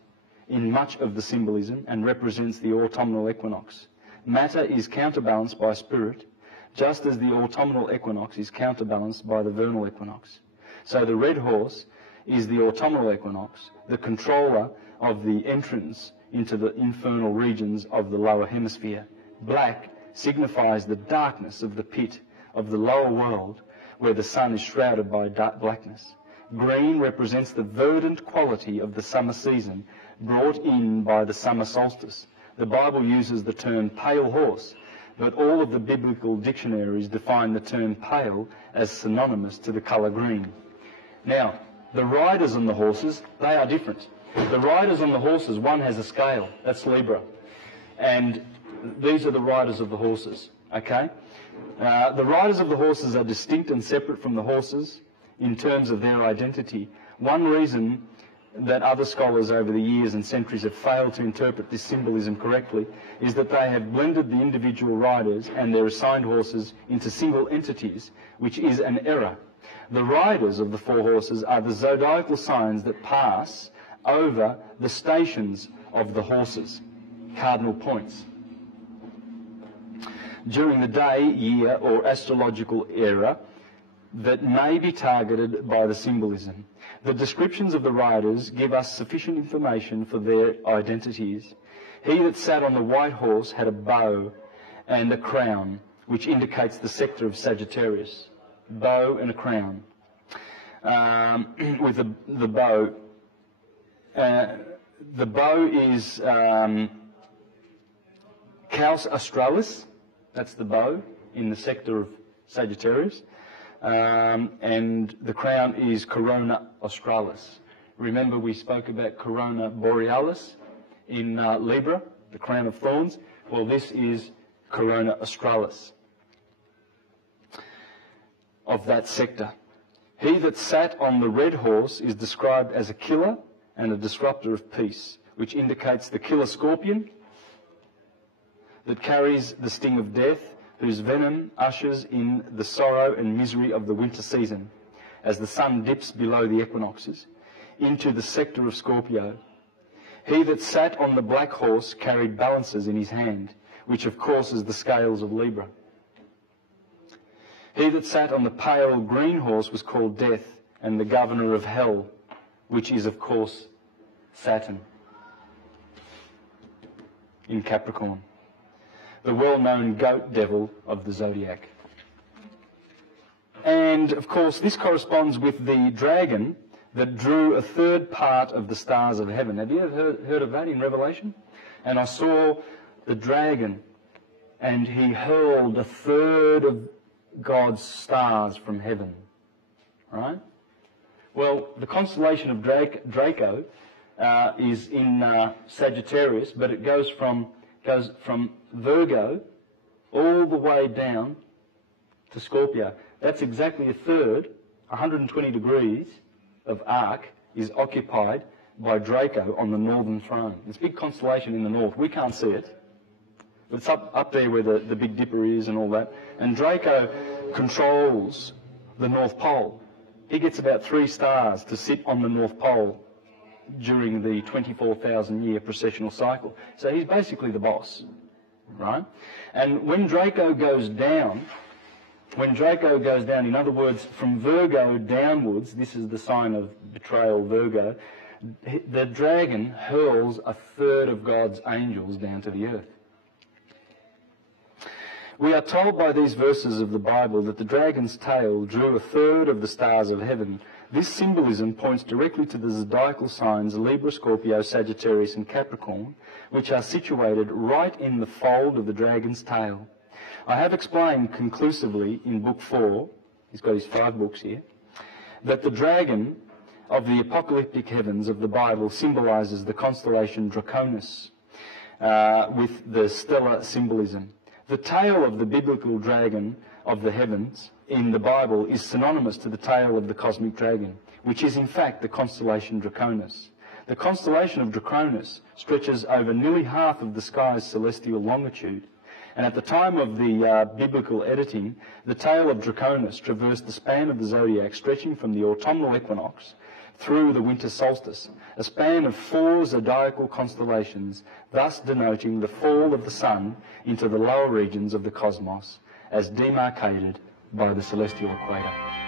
in much of the symbolism, and represents the autumnal equinox. Matter is counterbalanced by spirit, just as the autumnal equinox is counterbalanced by the vernal equinox. So the red horse is the autumnal equinox, the controller of the entrance into the infernal regions of the lower hemisphere. Black signifies the darkness of the pit of the lower world, where the sun is shrouded by dark blackness. Green represents the verdant quality of the summer season, brought in by the summer solstice. The Bible uses the term pale horse, but all of the biblical dictionaries define the term pale as synonymous to the colour green. Now, the riders on the horses, they are different. The riders on the horses, one has a scale, that's Libra. And these are the riders of the horses, okay? The riders of the horses are distinct and separate from the horses in terms of their identity. One reason that other scholars over the years and centuries have failed to interpret this symbolism correctly is that they have blended the individual riders and their assigned horses into single entities, which is an error. The riders of the 4 horses are the zodiacal signs that pass over the stations of the horses. cardinal points. During the day, year, or astrological era that may be targeted by the symbolism. The descriptions of the riders give us sufficient information for their identities. He that sat on the white horse had a bow and a crown, which indicates the sector of Sagittarius. Bow and a crown. With the bow. The bow is Caus Australis. That's the bow in the sector of Sagittarius. And the crown is Corona Australis. Remember we spoke about Corona Borealis in Libra, the crown of thorns? Well, this is Corona Australis of that sector. He that sat on the red horse is described as a killer and a disruptor of peace, which indicates the killer scorpion that carries the sting of death, whose venom ushers in the sorrow and misery of the winter season, as the sun dips below the equinoxes, into the sector of Scorpio. He that sat on the black horse carried balances in his hand, which of course is the scales of Libra. He that sat on the pale green horse was called Death, and the governor of hell, which is of course Saturn in Capricorn, the well-known goat devil of the zodiac. And of course this corresponds with the dragon that drew a third part of the stars of heaven. Have you ever heard of that in Revelation? And I saw the dragon, and he hurled a third of God's stars from heaven. Right? Well, the constellation of Draco is in Sagittarius, but it goes from Virgo all the way down to Scorpio. That's exactly a third, 120 degrees of arc is occupied by Draco on the northern throne. It's a big constellation in the north. We can't see it. But it's up there where the Big Dipper is and all that. And Draco controls the North Pole. He gets about 3 stars to sit on the North Pole during the 24,000-year precessional cycle. So he's basically the boss, right? And when Draco goes down, in other words, from Virgo downwards, this is the sign of betrayal, Virgo, the dragon hurls a third of God's angels down to the earth. We are told by these verses of the Bible that the dragon's tail drew a third of the stars of heaven. This symbolism points directly to the zodiacal signs Libra, Scorpio, Sagittarius and Capricorn, which are situated right in the fold of the dragon's tail. I have explained conclusively in Book 4, he's got his 5 books here, that the dragon of the apocalyptic heavens of the Bible symbolises the constellation Draconis with the stellar symbolism. The tail of the biblical dragon of the heavens in the Bible is synonymous to the tail of the cosmic dragon, which is in fact the constellation Draconis. The constellation of Draconis stretches over nearly half of the sky's celestial longitude, and at the time of the biblical editing, the tail of Draconis traversed the span of the zodiac stretching from the autumnal equinox through the winter solstice, a span of 4 zodiacal constellations, thus denoting the fall of the sun into the lower regions of the cosmos as demarcated by the celestial equator.